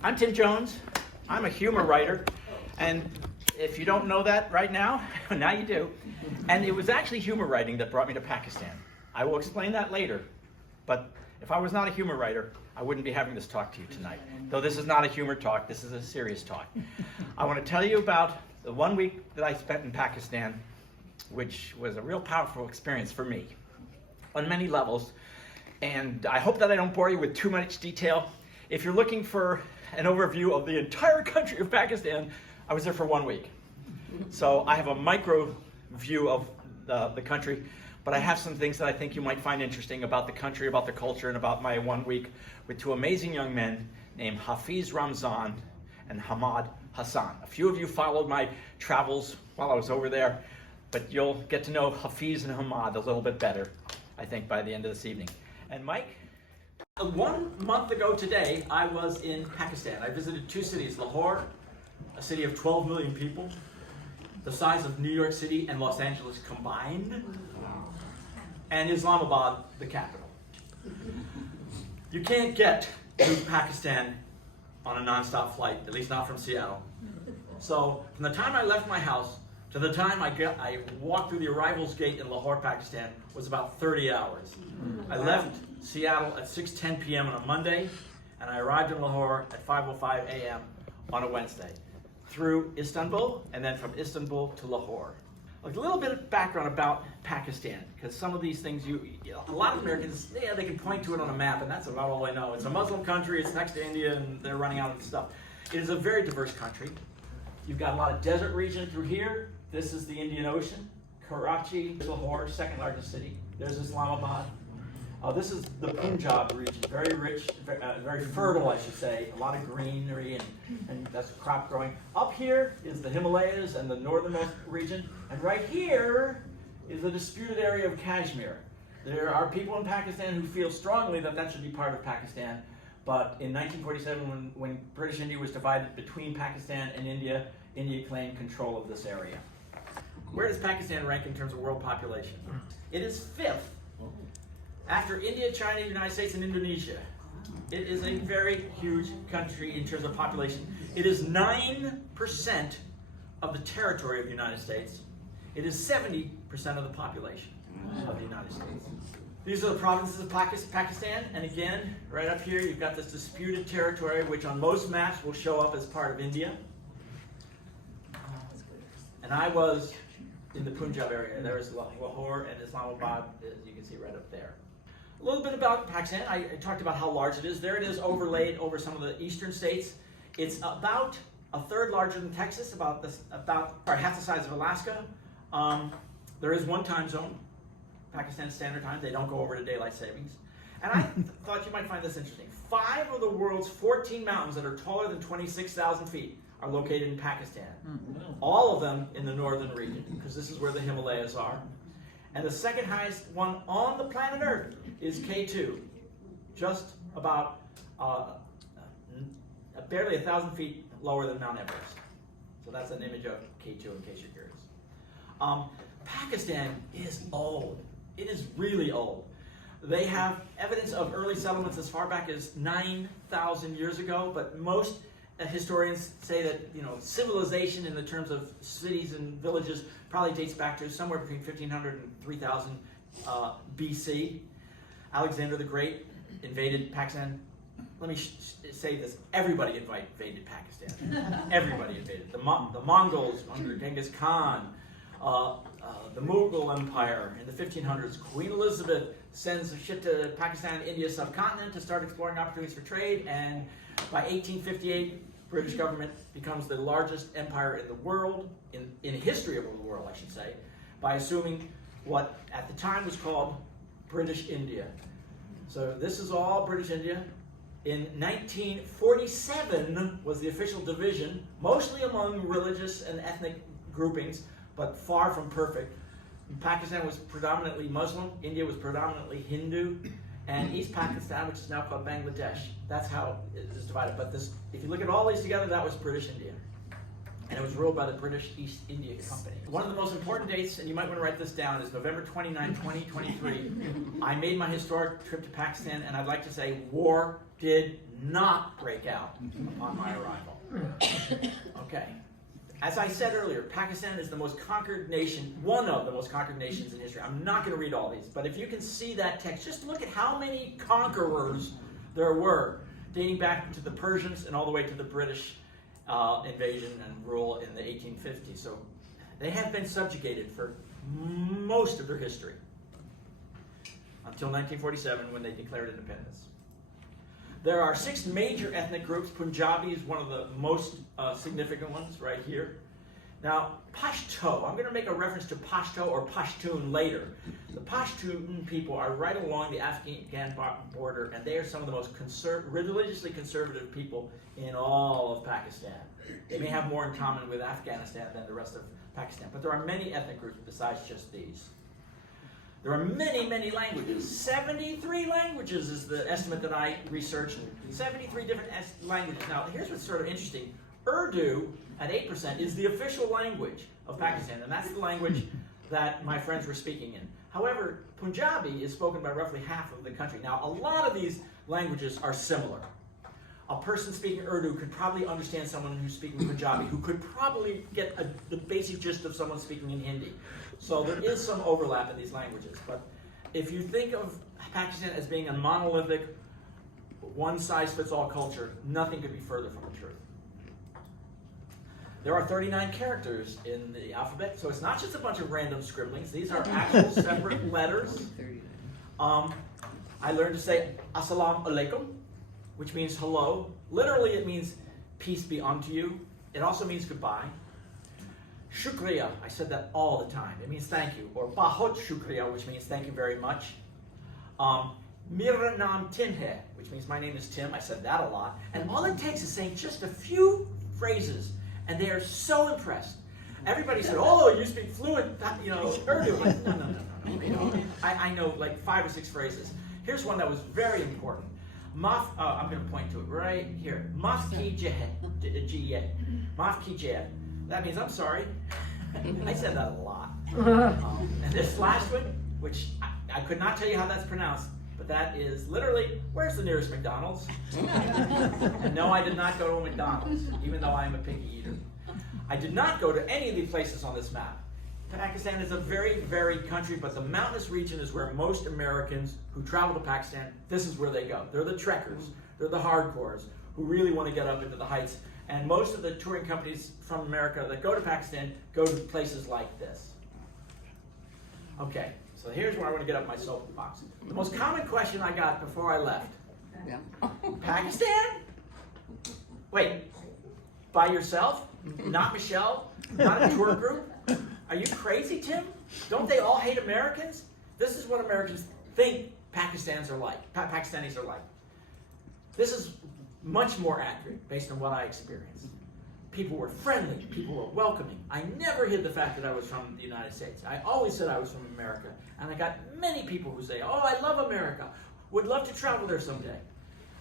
I'm Tim Jones. I'm a humor writer, and if you don't know that right now, now you do. And it was actually humor writing that brought me to Pakistan. I will explain that later, but if I was not a humor writer, I wouldn't be having this talk to you tonight. Though this is not a humor talk, this is a serious talk. I want to tell you about the 1 week that I spent in Pakistan, which was a real powerful experience for me on many levels. And I hope that I don't bore you with too much detail. If you're looking for an overview of the entire country of Pakistan, I was there for 1 week. So I have a micro view of the country, but I have some things that I think you might find interesting about the country, about the culture, and about my 1 week with two amazing young men named Hafiz Ramzan and Hammad Hassan. A few of you followed my travels while I was over there, but you'll get to know Hafiz and Hammad a little bit better, I think, by the end of this evening. And Mike? 1 month ago today, I was in Pakistan. I visited two cities, Lahore, a city of 12 million people, the size of New York City and Los Angeles combined, and Islamabad, the capital. You can't get to Pakistan on a non-stop flight, at least not from Seattle. So from the time I left my house to the time I walked through the arrivals gate in Lahore, Pakistan, was about 30 hours. I left Seattle at 6:10 p.m. on a Monday, and I arrived in Lahore at 5:05 a.m. on a Wednesday, through Istanbul, and then from Istanbul to Lahore. A little bit of background about Pakistan, because some of these things, a lot of Americans, yeah, they can point to it on a map, and that's about all I know. It's a Muslim country, it's next to India, and they're running out of stuff. It is a very diverse country. You've got a lot of desert region through here. This is the Indian Ocean. Karachi, Lahore, second largest city. There's Islamabad. This is the Punjab region, very rich, very fertile, I should say. A lot of greenery, and that's crop growing. Up here is the Himalayas and the northernmost region. And right here is the disputed area of Kashmir. There are people in Pakistan who feel strongly that that should be part of Pakistan. But in 1947, when British India was divided between Pakistan and India, India claimed control of this area. Where does Pakistan rank in terms of world population? It is 5th. After India, China, United States, and Indonesia. It is a very huge country in terms of population. It is 9% of the territory of the United States. It is 70% of the population of the United States. These are the provinces of Pakistan, and again, right up here, you've got this disputed territory, which on most maps will show up as part of India. And I was in the Punjab area. There is Lahore and Islamabad, as you can see right up there. A little bit about Pakistan. I talked about how large it is. There it is overlaid over some of the eastern states. It's about a third larger than Texas, about half the size of Alaska. There is one time zone, Pakistan Standard Time. They don't go over to daylight savings. And I thought you might find this interesting. 5 of the world's 14 mountains that are taller than 26,000 feet are located in Pakistan. All of them in the northern region, because this is where the Himalayas are. And the second highest one on the planet Earth is K2, just about barely 1,000 feet lower than Mount Everest. So that's an image of K2 in case you're curious. Pakistan is old. It is really old. They have evidence of early settlements as far back as 9,000 years ago, but most historians say that civilization in the terms of cities and villages probably dates back to somewhere between 1500 and 3000 BC. Alexander the Great invaded Pakistan. Let me say this: everybody invaded Pakistan. Everybody invaded. The Mongols under Genghis Khan, the Mughal Empire in the 1500s. Queen Elizabeth sends a ship to Pakistan, India subcontinent to start exploring opportunities for trade, and by 1858, British government becomes the largest empire in the world, in history of the world, I should say, by assuming what at the time was called British India. So this is all British India. In 1947 was the official division, mostly among religious and ethnic groupings, but far from perfect. Pakistan was predominantly Muslim, India was predominantly Hindu, and East Pakistan, which is now called Bangladesh. That's how it is divided. But if you look at all these together, that was British India. and it was ruled by the British East India Company. One of the most important dates, and you might want to write this down, is November 29, 2023. I made my historic trip to Pakistan, and I'd like to say war did not break out on my arrival. Okay. As I said earlier, Pakistan is the most conquered nation, one of the most conquered nations in history. I'm not going to read all these, but if you can see that text, just look at how many conquerors there were, dating back to the Persians and all the way to the British invasion and rule in the 1850s. So they have been subjugated for most of their history until 1947 when they declared independence. There are 6 major ethnic groups. Punjabi is one of the most significant ones right here. Now, Pashto, I'm going to make a reference to Pashto or Pashtun later. The Pashtun people are right along the Afghan border, and they are some of the most religiously conservative people in all of Pakistan. They may have more in common with Afghanistan than the rest of Pakistan, but there are many ethnic groups besides just these. There are many, many languages. 73 languages is the estimate that I researched. 73 different languages. Now, here's what's sort of interesting. Urdu, at 8%, is the official language of Pakistan, and that's the language that my friends were speaking in. However, Punjabi is spoken by roughly half of the country. Now, a lot of these languages are similar. A person speaking Urdu could probably understand someone who's speaking Punjabi, who could probably get the basic gist of someone speaking in Hindi. So there is some overlap in these languages. But if you think of Pakistan as being a monolithic, one-size-fits-all culture, nothing could be further from the truth. There are 39 characters in the alphabet, so it's not just a bunch of random scribblings. These are actual separate letters. I learned to say Assalamu alaikum, which means hello. Literally, it means peace be unto you. It also means goodbye. Shukriya, I said that all the time. It means thank you. Or Bahut Shukriya, which means thank you very much. Mera naam Tim hai, which means my name is Tim. I said that a lot. And all it takes is saying just a few phrases, and they are so impressed. Everybody said, "Oh, you speak fluent, Urdu." Like, no. I know like 5 or 6 phrases. Here's one that was very important. I'm going to point to it right here. Maaf kijiye. Maaf kijiye. That means I'm sorry. I said that a lot. And this last one, which I could not tell you how that's pronounced, but that is literally, where's the nearest McDonald's? And no, I did not go to a McDonald's, even though I am a picky eater. I did not go to any of the places on this map. Pakistan is a very varied country, but the mountainous region is where most Americans who travel to Pakistan, this is where they go. They're the trekkers, they're the hardcores who really want to get up into the heights. And most of the touring companies from America that go to Pakistan go to places like this. Okay, so here's where I want to get up my soapbox. The most common question I got before I left. Yeah. Pakistan? Wait, by yourself? Not Michelle? Not a tour group? Are you crazy, Tim? Don't they all hate Americans? This is what Americans think Pakistanis are like. This is much more accurate based on what I experienced. People were friendly. People were welcoming. I never hid the fact that I was from the United States. I always said I was from America. And I got many people who say, "Oh, I love America. Would love to travel there someday."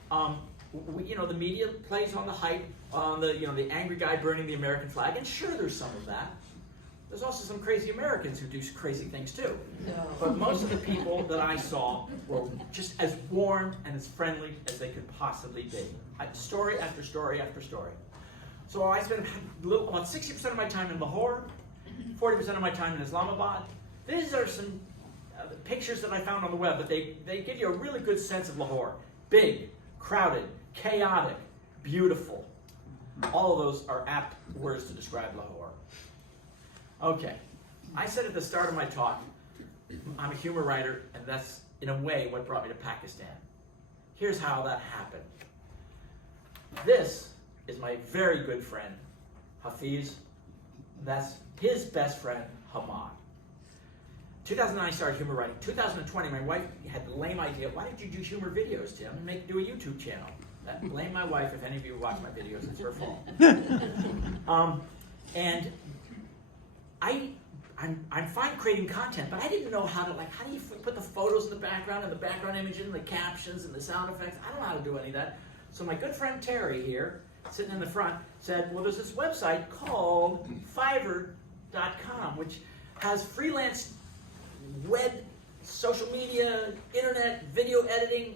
The media plays on the hype, on the angry guy burning the American flag, and sure, there's some of that. There's also some crazy Americans who do crazy things too. No. But most of the people that I saw were just as warm and as friendly as they could possibly be. Story after story after story. So I spent about 60% of my time in Lahore, 40% of my time in Islamabad. These are some pictures that I found on the web, but they give you a really good sense of Lahore. Big, crowded, chaotic, beautiful. All of those are apt words to describe Lahore. Okay, I said at the start of my talk, I'm a humor writer, and that's, in a way, what brought me to Pakistan. Here's how that happened. This is my very good friend, Hafiz. That's his best friend, Hammad. 2009, I started humor writing. 2020, my wife had the lame idea, why did you do humor videos, Tim? Do a YouTube channel. Blame my wife if any of you watch my videos, it's her fault. And I'm fine creating content, but I didn't know how do you put the photos in the background and the background images and the captions and the sound effects? I don't know how to do any of that. So my good friend Terry here sitting in the front, said, well, there's this website called Fiverr.com, which has freelance web, social media, internet, video editing,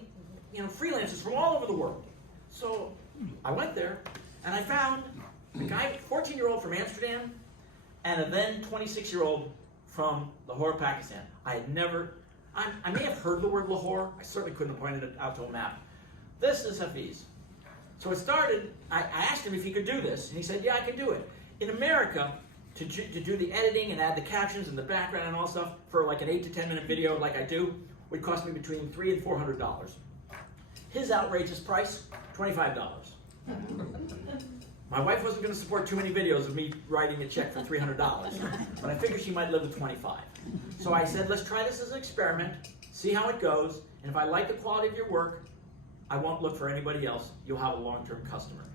freelancers from all over the world. So I went there, and I found a guy, 14-year-old from Amsterdam, and a then 26-year-old from Lahore, Pakistan. I may have heard the word Lahore. I certainly couldn't have pointed it out to a map. This is Hafiz. So it started, I asked him if he could do this, and he said, yeah, I can do it. In America, to do the editing and add the captions and the background and all stuff for like an 8 to 10 minute video like I do, would cost me between $300 and $400. His outrageous price, $25. My wife wasn't going to support too many videos of me writing a check for $300, but I figured she might live with 25. So I said, let's try this as an experiment, see how it goes, and if I like the quality of your work, I won't look for anybody else. You'll have a long-term customer.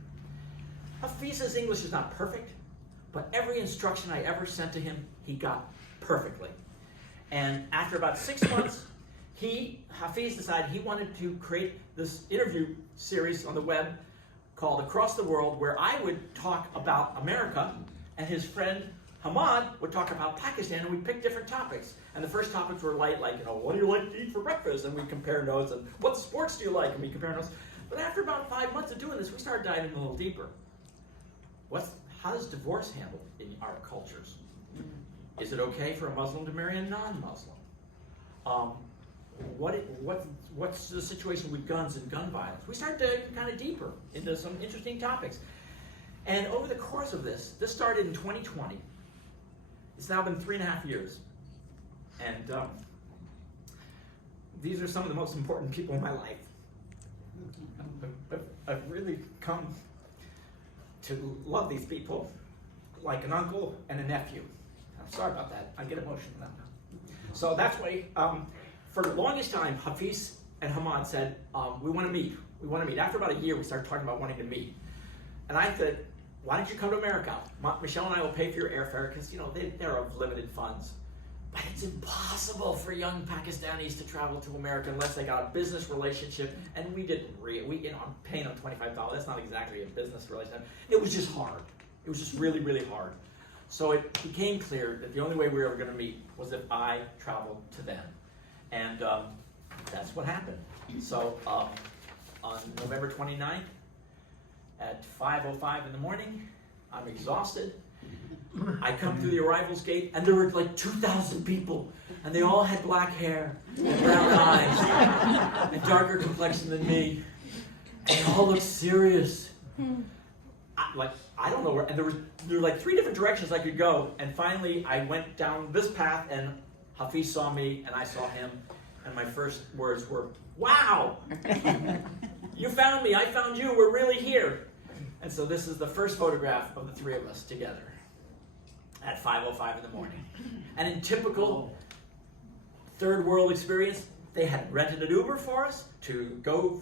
Hafiz's English is not perfect, but every instruction I ever sent to him, he got perfectly. And after about 6 months, Hafiz decided he wanted to create this interview series on the web called Across the World, where I would talk about America, and his friend Hammad would talk about Pakistan, and we'd pick different topics. And the first topics were light, like, what do you like to eat for breakfast? And we'd compare notes, and what sports do you like? And we compare notes. But after about 5 months of doing this, we started diving a little deeper. How does divorce handled in our cultures? Is it okay for a Muslim to marry a non-Muslim? What's the situation with guns and gun violence? We started diving kind of deeper into some interesting topics. And over the course of this started in 2020. It's now been 3.5 years. And these are some of the most important people in my life. I've really come to love these people like an uncle and a nephew. I'm sorry about that. I get emotional now. So that's why, for the longest time, Hafiz and Hammad said, we want to meet. We want to meet. After about a year, we started talking about wanting to meet. And I said, why don't you come to America? Michelle and I will pay for your airfare because, they're of limited funds. But it's impossible for young Pakistanis to travel to America unless they got a business relationship. And we didn't I'm paying them $25. That's not exactly a business relationship. It was just hard. It was just really, really hard. So it became clear that the only way we were ever going to meet was if I traveled to them. And that's what happened. So on November 29th at 5:05 in the morning, I'm exhausted. I come through the arrivals gate, and there were like 2,000 people, and they all had black hair, and brown eyes, and darker complexion than me, and they all looked serious. I don't know where, and there were like 3 different directions I could go, and finally I went down this path, and Hafiz saw me, and I saw him, and my first words were, wow! You found me, I found you, we're really here. And so this is the first photograph of the 3 of us together at 5:05 in the morning. And in typical third world experience, they had rented an Uber for us to go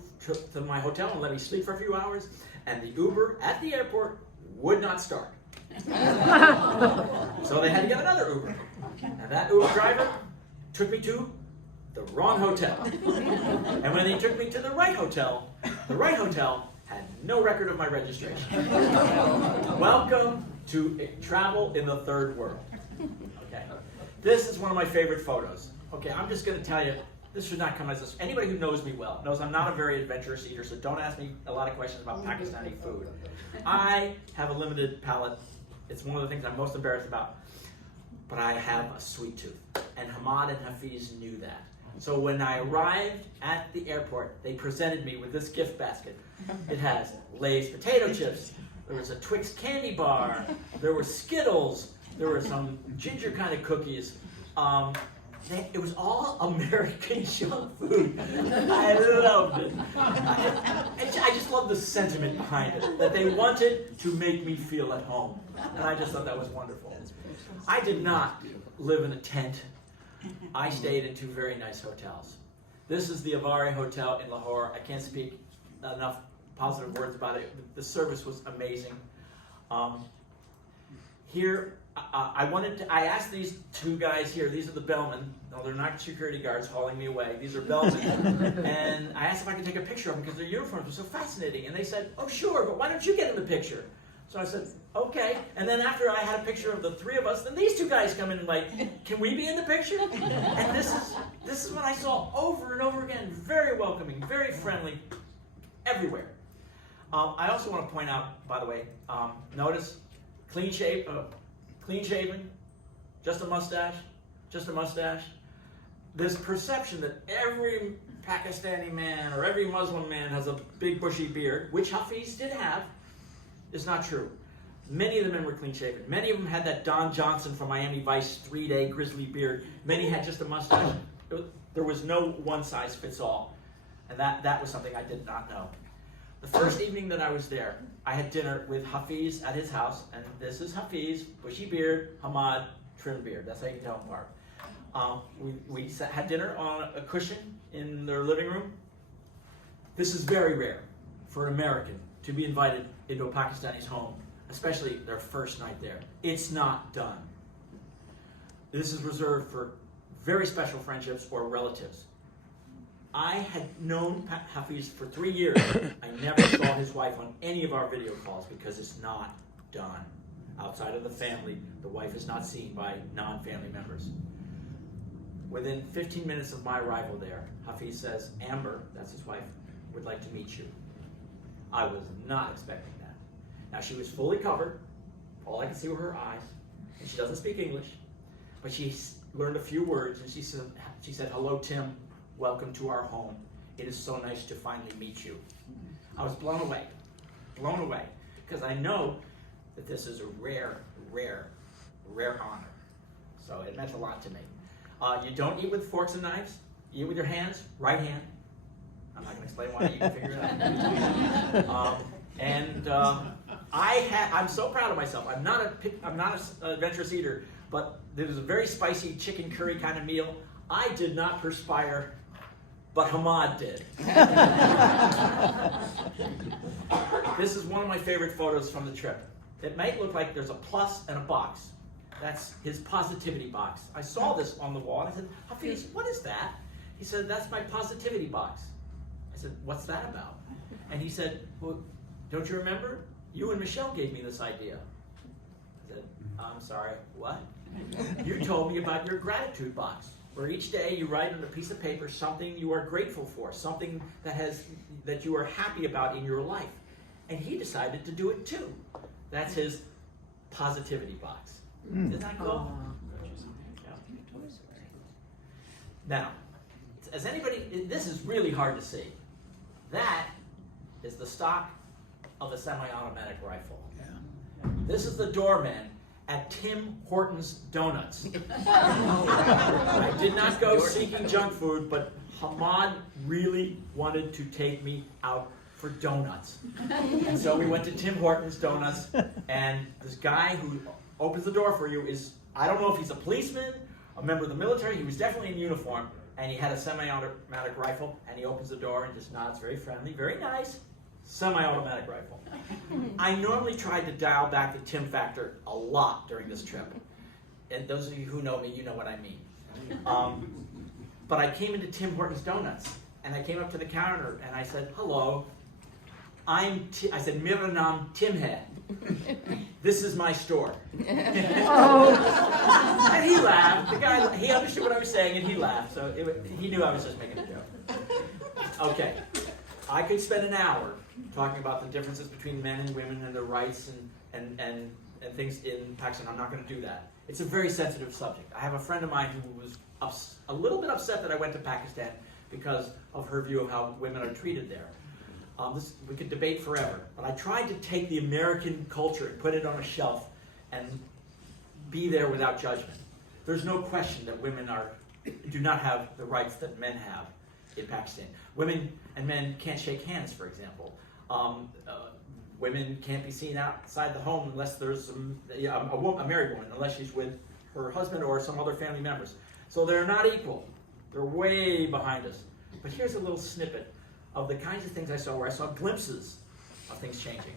to my hotel and let me sleep for a few hours, and the Uber at the airport would not start. So they had to get another Uber. And that Uber driver took me to the wrong hotel. And when they took me to the right hotel had no record of my registration. Welcome to travel in the third world. Okay. This is one of my favorite photos. Okay, I'm just going to tell you, this should not come as a... Anybody who knows me well knows I'm not a very adventurous eater, so don't ask me a lot of questions about Pakistani food. I have a limited palate. It's one of the things I'm most embarrassed about. But I have a sweet tooth. And Hammad and Hafiz knew that. So when I arrived at the airport, they presented me with this gift basket. It has Lay's potato chips, there was a Twix candy bar, there were Skittles, there were some ginger kind of cookies. It was all American junk food. I loved it. I just love the sentiment behind it, that they wanted to make me feel at home. And I just thought that was wonderful. I did not live in a tent. I stayed in 2 very nice hotels. This is the Avari Hotel in Lahore. I can't speak enough positive words about it. The service was amazing. Here I asked these two guys here, these are the bellmen. No, they're not security guards hauling me away. These are bellmen. And I asked if I could take a picture of them because their uniforms were so fascinating. And they said, oh, sure, but why don't you get in the picture? So I said, okay. And then after I had a picture of the three of us, then these two guys come in and like, can we be in the picture? And this is what I saw over and over again. Very welcoming, very friendly, everywhere. I also want to point out, by the way, notice clean shaven, just a mustache. This perception that every Pakistani man or every Muslim man has a big bushy beard, which Hafiz did have, is not true. Many of the men were clean shaven. Many of them had that Don Johnson from Miami Vice 3-day grizzly beard. Many had just a mustache. There was no one size fits all. And that was something I did not know. The first evening that I was there, I had dinner with Hafiz at his house, and this is Hafiz, bushy beard, Hammad, trim beard. That's how you can tell them apart. We had dinner on a cushion in their living room. This is very rare for an American to be invited into a Pakistani's home, especially their first night there. It's not done. This is reserved for very special friendships or relatives. I had known Hafiz for 3 years. I never saw his wife on any of our video calls because it's not done. Outside of the family, the wife is not seen by non-family members. Within 15 minutes of my arrival there, Hafiz says, Amber, that's his wife, would like to meet you. I was not expecting that. Now, she was fully covered. All I could see were her eyes. And she doesn't speak English. But she learned a few words, and she said, hello, Tim. Welcome to our home. It is so nice to finally meet you. I was blown away, because I know that this is a rare honor. So it meant a lot to me. You don't eat with forks and knives. You eat with your hands, right hand. I'm not going to explain why, you can figure it out. I'm so proud of myself. I'm not an adventurous eater, but there was a very spicy chicken curry kind of meal. I did not perspire, but Hammad did. This is one of my favorite photos from the trip. It might look like there's a plus and a box. That's his positivity box. I saw this on the wall and I said, Hafiz, what is that? He said, that's my positivity box. I said, what's that about? And he said, well, don't you remember? You and Michelle gave me this idea. I said, I'm sorry, what? You told me about your gratitude box, where each day you write on a piece of paper something you are grateful for, something that you are happy about in your life. And he decided to do it too. That's his positivity box. Isn't that cool? Yeah. Now, as anybody, this is really hard to see. That is the stock of a semi-automatic rifle. Yeah. This is the doorman at Tim Hortons Donuts. I did not go seeking junk food, but Hammad really wanted to take me out for donuts. And so we went to Tim Hortons Donuts, and this guy who opens the door for you is, I don't know if he's a policeman, a member of the military, he was definitely in uniform, and he had a semi-automatic rifle, and he opens the door and just nods, very friendly, very nice, semi-automatic rifle. I normally tried to dial back the Tim factor a lot during this trip. And those of you who know me, you know what I mean. But I came into Tim Hortons Donuts, and I came up to the counter, and I said, hello, I said, Mera naam Tim hai. This is my store. And he laughed. The guy, he understood what I was saying, and he laughed. So he knew I was just making a joke. Okay. I could spend an hour talking about the differences between men and women and their rights and things in Pakistan. I'm not going to do that. It's a very sensitive subject. I have a friend of mine who was a little bit upset that I went to Pakistan because of her view of how women are treated there. We could debate forever, but I tried to take the American culture and put it on a shelf and be there without judgment. There's no question that women do not have the rights that men have in Pakistan. Women and men can't shake hands, for example. Women can't be seen outside the home unless there's a married woman, unless she's with her husband or some other family members. So they're not equal. They're way behind us. But here's a little snippet of the kinds of things I saw, where I saw glimpses of things changing.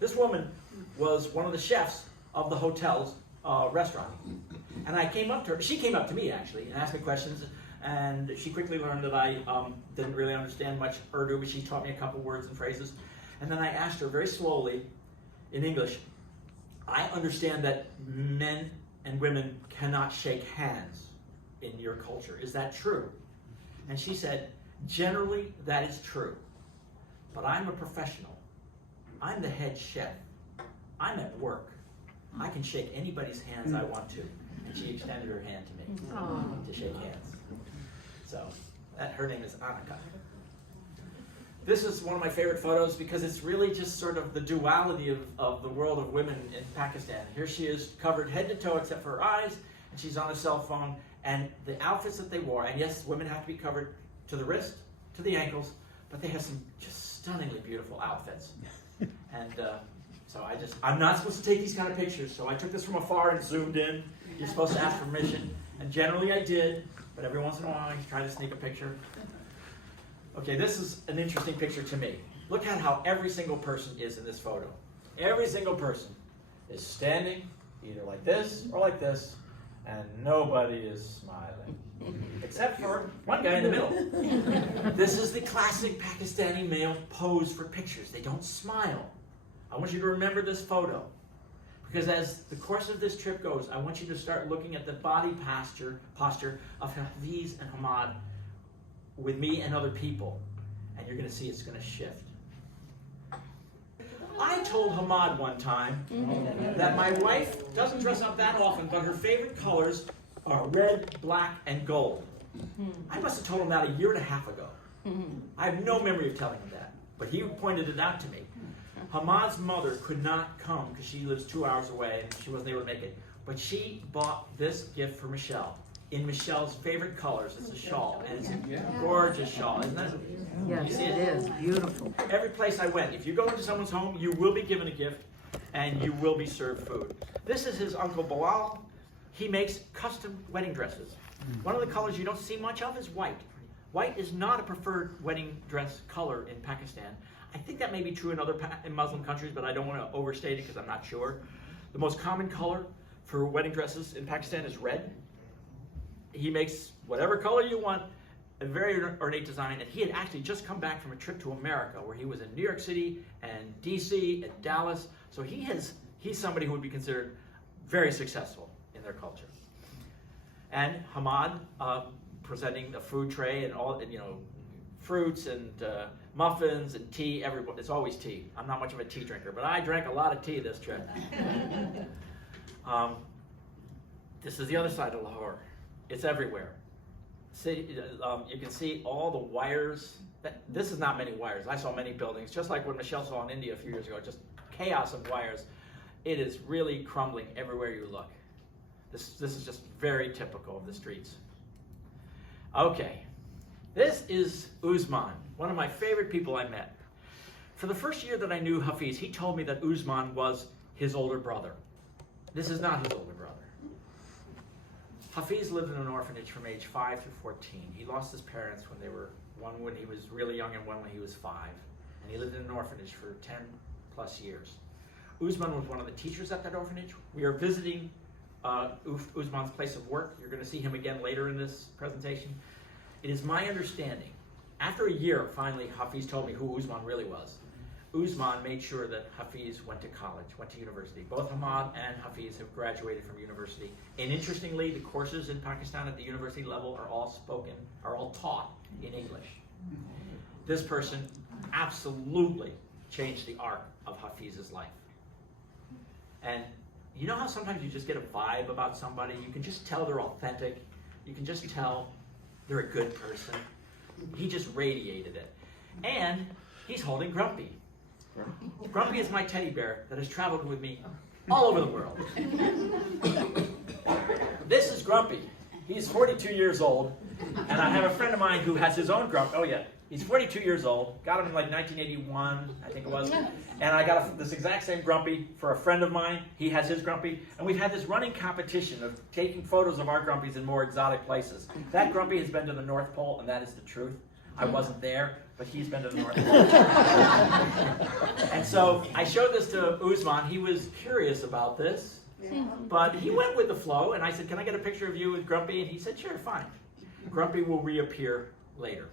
This woman was one of the chefs of the hotels restaurant. And I came up to her, she came up to me actually, and asked me questions, and she quickly learned that I didn't really understand much Urdu, but she taught me a couple words and phrases. And then I asked her very slowly, in English, I understand that men and women cannot shake hands in your culture. Is that true? And she said, generally that is true, but I'm a professional. I'm the head chef. I'm at work. I can shake anybody's hands I want to. And she extended her hand to me to shake hands. So her name is Annika. This is one of my favorite photos because it's really just sort of the duality of the world of women in Pakistan. Here she is covered head to toe except for her eyes, and she's on a cell phone, and the outfits that they wore, and yes, women have to be covered to the wrist, to the ankles, but they have some just stunningly beautiful outfits. And so I'm not supposed to take these kind of pictures, so I took this from afar and zoomed in. You're supposed to ask permission, and generally I did, but every once in a while I try to sneak a picture. Okay, this is an interesting picture to me. Look at how every single person is in this photo. Every single person is standing either like this or like this, and nobody is smiling, except for one guy in the middle. This is the classic Pakistani male pose for pictures. They don't smile. I want you to remember this photo, because as the course of this trip goes, I want you to start looking at the body posture of Hafiz and Hammad with me and other people, and you're going to see it's going to shift. I told Hammad one time that my wife doesn't dress up that often, but her favorite colors are red, black, and gold. I must have told him that a year and a half ago. I have no memory of telling him that, but he pointed it out to me. Hamad's mother could not come because she lives 2 hours away and she wasn't able to make it, but she bought this gift for Michelle in Michelle's favorite colors. It's a shawl, and it's a gorgeous shawl, isn't it? Yes, you see it is beautiful. Every place I went, if you go into someone's home, you will be given a gift and you will be served food. This is his Uncle Bilal. He makes custom wedding dresses. One of the colors you don't see much of is white. White is not a preferred wedding dress color in Pakistan. I think that may be true in other Muslim countries, but I don't want to overstate it because I'm not sure. The most common color for wedding dresses in Pakistan is red. He makes whatever color you want, a very ornate design, and he had actually just come back from a trip to America where he was in New York City and DC and Dallas, so he's somebody who would be considered very successful in their culture. And Hammad presenting a food tray and all, fruits and muffins and tea. Everybody, it's always tea. I'm not much of a tea drinker, but I drank a lot of tea this trip. This is the other side of Lahore. It's everywhere. You can see all the wires. This is not many wires. I saw many buildings, just like what Michelle saw in India a few years ago, just chaos of wires. It is really crumbling everywhere you look. This is just very typical of the streets. Okay, this is Usman, one of my favorite people I met. For the first year that I knew Hafiz, he told me that Usman was his older brother. This is not his older brother. Hafiz lived in an orphanage from age 5 through 14. He lost his parents one when he was really young and one when he was 5. And he lived in an orphanage for 10 plus years. Usman was one of the teachers at that orphanage. We are visiting Usman's place of work. You're going to see him again later in this presentation. It is my understanding, after a year, finally, Hafiz told me who Usman really was. Usman made sure that Hafiz went to college, went to university. Both Hammad and Hafiz have graduated from university. And interestingly, the courses in Pakistan at the university level are all taught in English. This person absolutely changed the arc of Hafiz's life. And you know how sometimes you just get a vibe about somebody? You can just tell they're authentic. You can just tell they're a good person. He just radiated it. And he's holding Grumpy. Grumpy is my teddy bear that has traveled with me all over the world. This is Grumpy. He's 42 years old, and I have a friend of mine who has his own Grumpy. Oh yeah, he's 42 years old. Got him in like 1981, I think it was. And I got this exact same Grumpy for a friend of mine. He has his Grumpy, and we've had this running competition of taking photos of our Grumpies in more exotic places. That Grumpy has been to the North Pole, and that is the truth. I wasn't there, but he's been to the North Pole. And so I showed this to Usman. He was curious about this, But he went with the flow, and I said, can I get a picture of you with Grumpy? And he said, sure, fine. Grumpy will reappear later.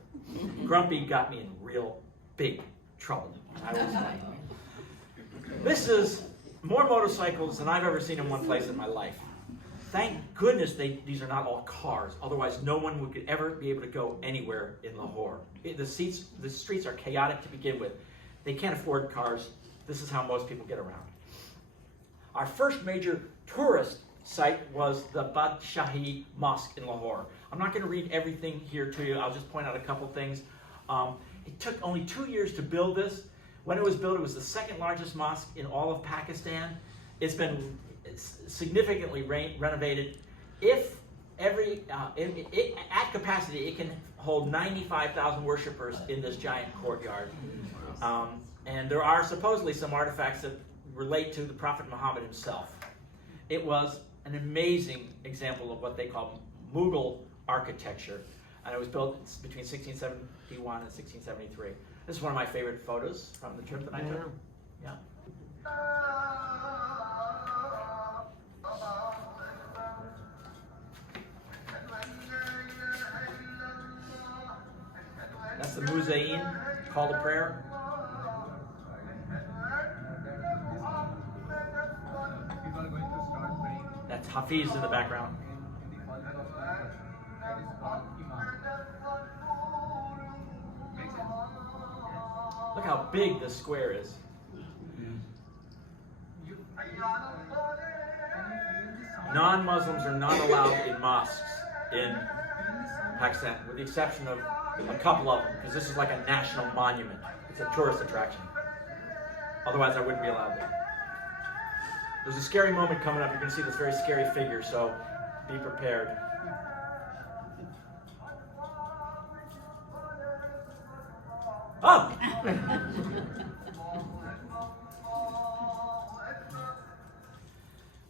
Grumpy got me in real big trouble. I was like, this is more motorcycles than I've ever seen in one place in my life. Thank goodness these are not all cars. Otherwise, no one would ever be able to go anywhere in Lahore. The streets are chaotic to begin with. They can't afford cars. This is how most people get around. Our first major tourist site was the Badshahi Mosque in Lahore. I'm not going to read everything here to you. I'll just point out a couple things. It took only 2 years to build this. When it was built, it was the second largest mosque in all of Pakistan. It's been significantly renovated. If at capacity, it can hold 95,000 worshipers in this giant courtyard. And there are supposedly some artifacts that relate to the Prophet Muhammad himself. It was an amazing example of what they call Mughal architecture, and it was built between 1671 and 1673. This is one of my favorite photos from the trip that I took. Yeah. That's the Muzain, call to prayer. That's Hafiz in the background. Look how big this square is. Non-Muslims are not allowed in mosques in Pakistan, with the exception of a couple of them, because this is like a national monument. It's a tourist attraction. Otherwise, I wouldn't be allowed there. There's a scary moment coming up. You're going to see this very scary figure, so be prepared. Oh!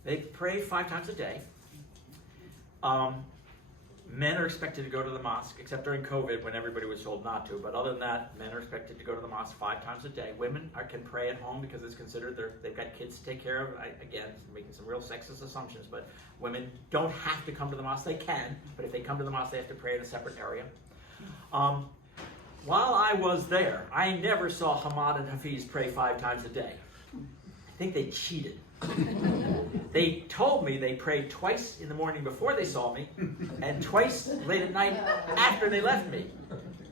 They pray 5 times a day. Men are expected to go to the mosque, except during COVID when everybody was told not to. But other than that, men are expected to go to the mosque 5 times a day. Women can pray at home because it's considered they've got kids to take care of. Again, making some real sexist assumptions, but women don't have to come to the mosque. They can, but if they come to the mosque, they have to pray in a separate area. While I was there, I never saw Hammad and Hafiz pray 5 times a day. I think they cheated. They told me they prayed twice in the morning before they saw me, and twice late at night after they left me.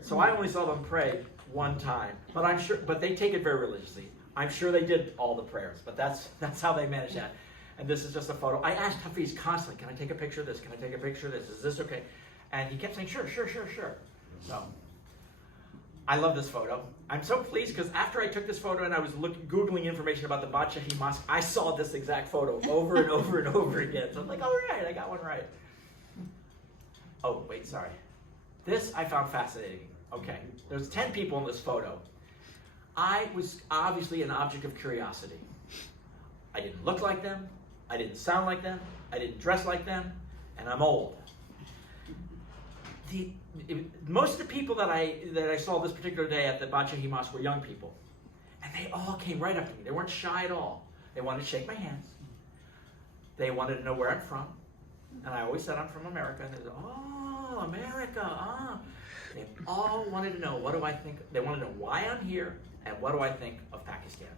So I only saw them pray 1 time. But I'm sure, but they take it very religiously. I'm sure they did all the prayers, but that's how they manage that. And this is just a photo. I asked Hafiz constantly, can I take a picture of this? Can I take a picture of this? Is this okay? And he kept saying, sure. So I love this photo. I'm so pleased because after I took this photo and I was Googling information about the Badshahi Mosque, I saw this exact photo over and over and over again. So I'm like, all right, I got one right. Oh, wait, sorry. This I found fascinating. Okay, there's 10 people in this photo. I was obviously an object of curiosity. I didn't look like them. I didn't sound like them. I didn't dress like them. And I'm old. Most of the people that I saw this particular day at the Badshahi Mosque were young people. And they all came right up to me. They weren't shy at all. They wanted to shake my hands. They wanted to know where I'm from. And I always said I'm from America. And they said, oh, America, ah. They all wanted to know, what do I think? They wanted to know why I'm here and what do I think of Pakistan.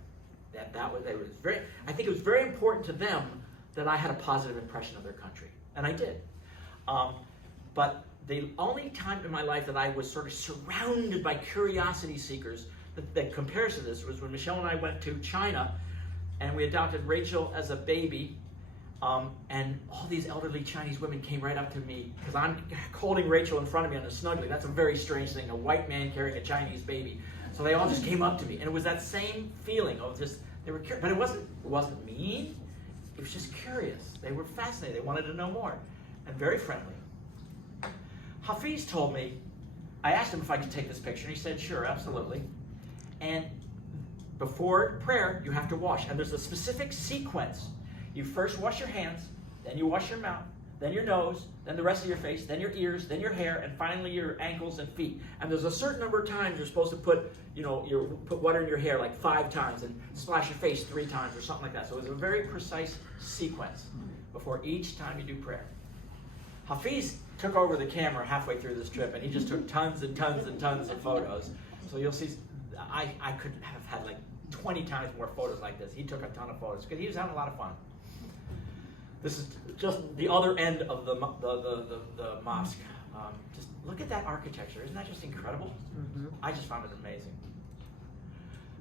I think it was very important to them that I had a positive impression of their country. And I did. But the only time in my life that I was sort of surrounded by curiosity seekers that compares to this was when Michelle and I went to China and we adopted Rachel as a baby, and all these elderly Chinese women came right up to me because I'm holding Rachel in front of me on a snuggly. That's a very strange thing, a white man carrying a Chinese baby. So they all just came up to me, and it was that same feeling of just, they were curious, but it wasn't mean, it was just curious. They were fascinated, they wanted to know more, and very friendly. Hafiz told me, I asked him if I could take this picture, and he said, sure, absolutely. And before prayer, you have to wash, and there's a specific sequence. You first wash your hands, then you wash your mouth, then your nose, then the rest of your face, then your ears, then your hair, and finally your ankles and feet. And there's a certain number of times you're supposed to put, put water in your hair like 5 times and splash your face 3 times or something like that. So it's a very precise sequence before each time you do prayer. Hafiz took over the camera halfway through this trip, and he just took tons and tons and tons of photos. So you'll see, I could have had like 20 times more photos like this. He took a ton of photos because he was having a lot of fun. This is just the other end of the mosque. Just look at that architecture. Isn't that just incredible? Mm-hmm. I just found it amazing.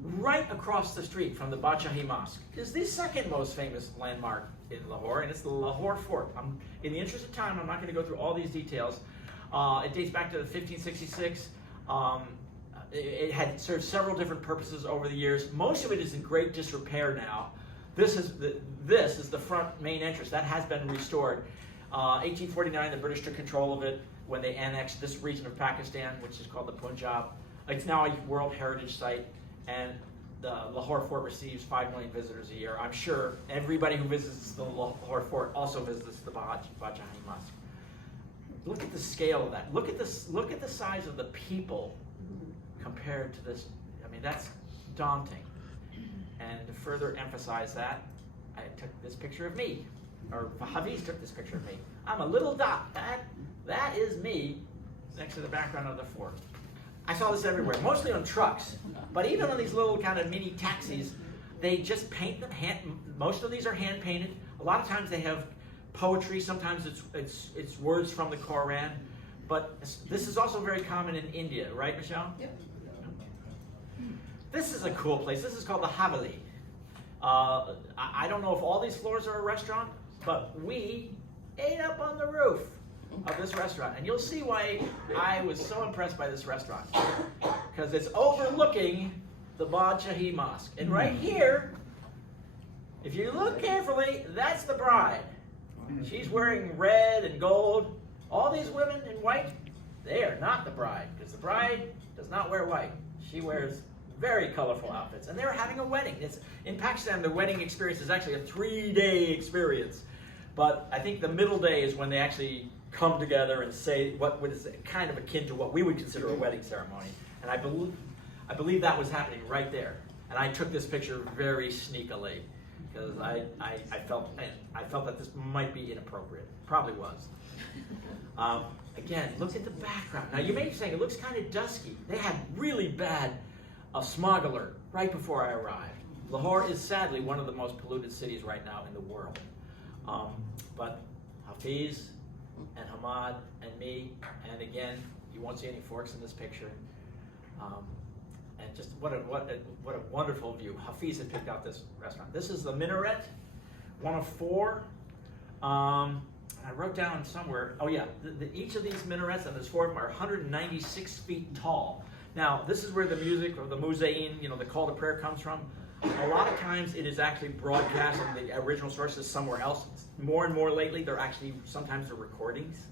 Right across the street from the Badshahi Mosque is the second most famous landmark in Lahore, and it's the Lahore Fort. In the interest of time, I'm not going to go through all these details. It dates back to 1566. It had served several different purposes over the years. Most of it is in great disrepair now. This is the front main entrance. That has been restored. 1849, the British took control of it when they annexed this region of Pakistan, which is called the Punjab. It's now a World Heritage Site, and the Lahore Fort receives 5 million visitors a year. I'm sure everybody who visits the Lahore Fort also visits the Badshahi Mosque. Look at the scale of that. Look at this. Look at the size of the people compared to this. I mean, that's daunting. And to further emphasize that, I took this picture of me, or Hafiz took this picture of me. I'm a little dot. That is me next to the background of the fort. I saw this everywhere, mostly on trucks, but even on these little kind of mini taxis, they just paint them. Most of these are hand painted. A lot of times they have poetry. Sometimes it's words from the Quran. But this is also very common in India, right, Michelle? Yep. This is a cool place. This is called the Haveli. I don't know if all these floors are a restaurant, but we ate up on the roof of this restaurant. And you'll see why I was so impressed by this restaurant. Because it's overlooking the Badshahi Mosque. And right here, if you look carefully, that's the bride. She's wearing red and gold. All these women in white, they are not the bride. Because the bride does not wear white. She wears very colorful outfits. And they're having a wedding. In Pakistan, the wedding experience is actually a 3-day experience. But I think the middle day is when they actually come together and say what is kind of akin to what we would consider a wedding ceremony. And I believe that was happening right there. And I took this picture very sneakily because I felt that this might be inappropriate. Probably was. Again, look at the background. Now you may be saying it looks kind of dusky. They had really bad smog alert right before I arrived. Lahore is sadly one of the most polluted cities right now in the world. But Hafiz and Hammad and me, and again, you won't see any forks in this picture. And just what a wonderful view. Hafiz had picked out this restaurant. This is the minaret, one of 4. I wrote down somewhere, oh yeah, each of these minarets, and there's 4 of them, are 196 feet tall. Now, this is where the music or the muezzin, the call to prayer comes from. A lot of times it is actually broadcast and the original source is somewhere else. More and more lately, sometimes they're recordings.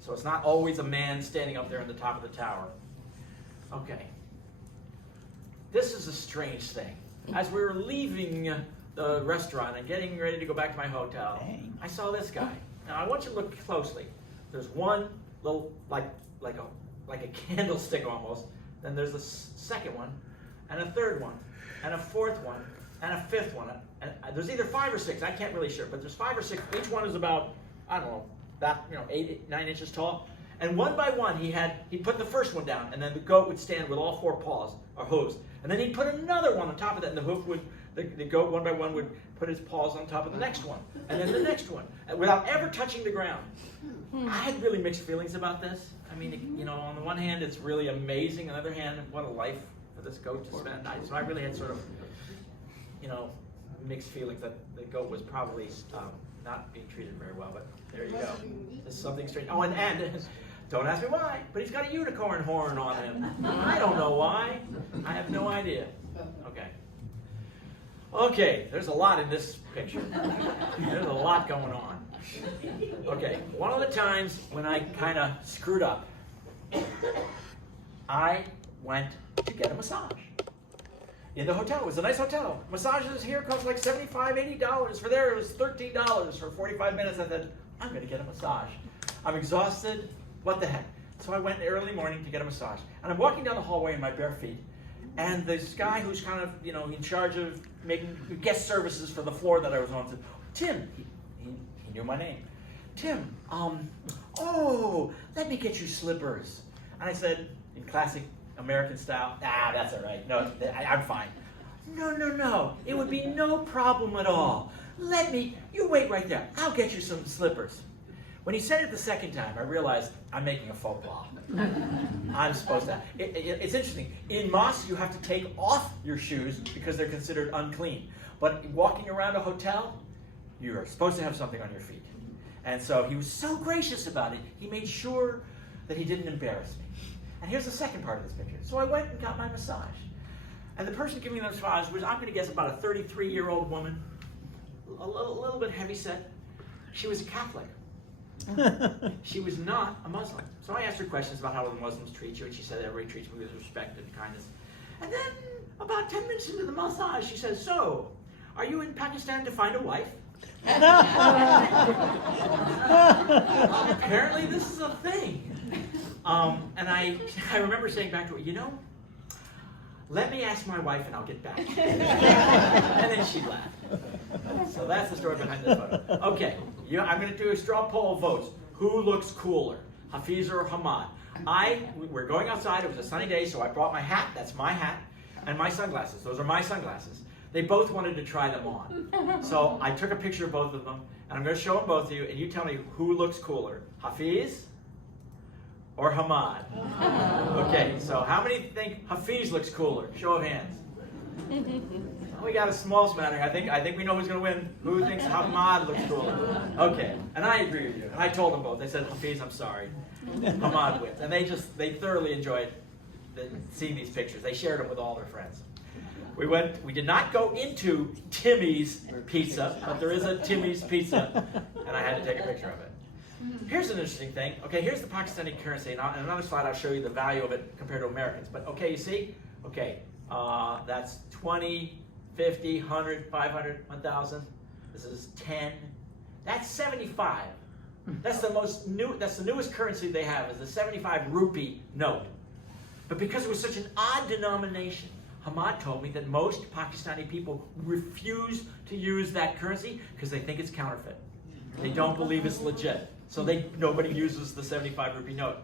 So it's not always a man standing up there on the top of the tower. Okay. This is a strange thing. As we were leaving the restaurant and getting ready to go back to my hotel, I saw this guy. Now I want you to look closely. There's one little, like a candlestick almost. Then there's a second one, and a third one, and a fourth one, and a fifth one. And there's either 5 or 6. I can't really sure, but there's 5 or 6. Each one is about, I don't know, 8, 9 inches tall. And one by one, he put the first one down, and then the goat would stand with all 4 paws or hooves. And then he'd put another one on top of that, and the goat one by one would put his paws on top of the next one, and then the next one, without ever touching the ground. I had really mixed feelings about this. I mean, on the one hand, it's really amazing. On the other hand, what a life for this goat to spend. So I really had sort of, mixed feelings that the goat was probably not being treated very well. But there you go. There's something strange. Oh, and don't ask me why, but he's got a unicorn horn on him. I don't know why. I have no idea. Okay. Okay, there's a lot in this picture. There's a lot going on. Okay, one of the times when I kind of screwed up, I went to get a massage in the hotel. It was a nice hotel. Massages here cost like $75, $80. For there, it was $13 for 45 minutes. I said, I'm going to get a massage. I'm exhausted. What the heck? So I went early morning to get a massage. And I'm walking down the hallway in my bare feet. And this guy who's kind of, in charge of making guest services for the floor that I was on said, Tim, he knew my name. Tim, let me get you slippers. And I said, in classic American style, that's all right. No, I'm fine. No, it would be no problem at all. You wait right there. I'll get you some slippers. When he said it the second time, I realized I'm making a faux pas. I'm supposed to. It's interesting. In mosques, you have to take off your shoes because they're considered unclean. But walking around a hotel, you are supposed to have something on your feet. And so he was so gracious about it, he made sure that he didn't embarrass me. And here's the second part of this picture. So I went and got my massage. And the person giving me the massage was, I'm going to guess, about a 33-year-old woman, a little bit heavyset. She was a Catholic. She was not a Muslim. So I asked her questions about how the Muslims treat you, and she said everybody treats me with respect and kindness. And then, about 10 minutes into the massage, she says, so, are you in Pakistan to find a wife? Apparently this is a thing. And I remember saying back to her, let me ask my wife and I'll get back. And then she laughed. So that's the story behind this photo. Okay, I'm going to do a straw poll of votes. Who looks cooler, Hafiz or Hammad? We're going outside. It was a sunny day, so I brought my hat. That's my hat. And my sunglasses. Those are my sunglasses. They both wanted to try them on. So I took a picture of both of them, and I'm going to show them both to you, and you tell me who looks cooler, Hafiz or Hammad? Okay, so how many think Hafiz looks cooler? Show of hands. We got a small smattering. I think we know who's going to win. Who thinks Hammad looks cooler? Okay, and I agree with you. And I told them both. They said, Hafiz, I'm sorry. Hammad wins. And they thoroughly enjoyed seeing these pictures. They shared them with all their friends. We did not go into Timmy's Pizza, but there is a Timmy's Pizza, and I had to take a picture of it. Here's an interesting thing. Okay, here's the Pakistani currency. And on another slide, I'll show you the value of it compared to Americans. But okay, you see? Okay, that's 20, 50, 100, 500, 1,000. This is 10. That's 75. That's the newest currency they have is the 75 rupee note. But because it was such an odd denomination, Hammad told me that most Pakistani people refuse to use that currency because they think it's counterfeit. They don't believe it's legit. So nobody uses the 75 rupee note.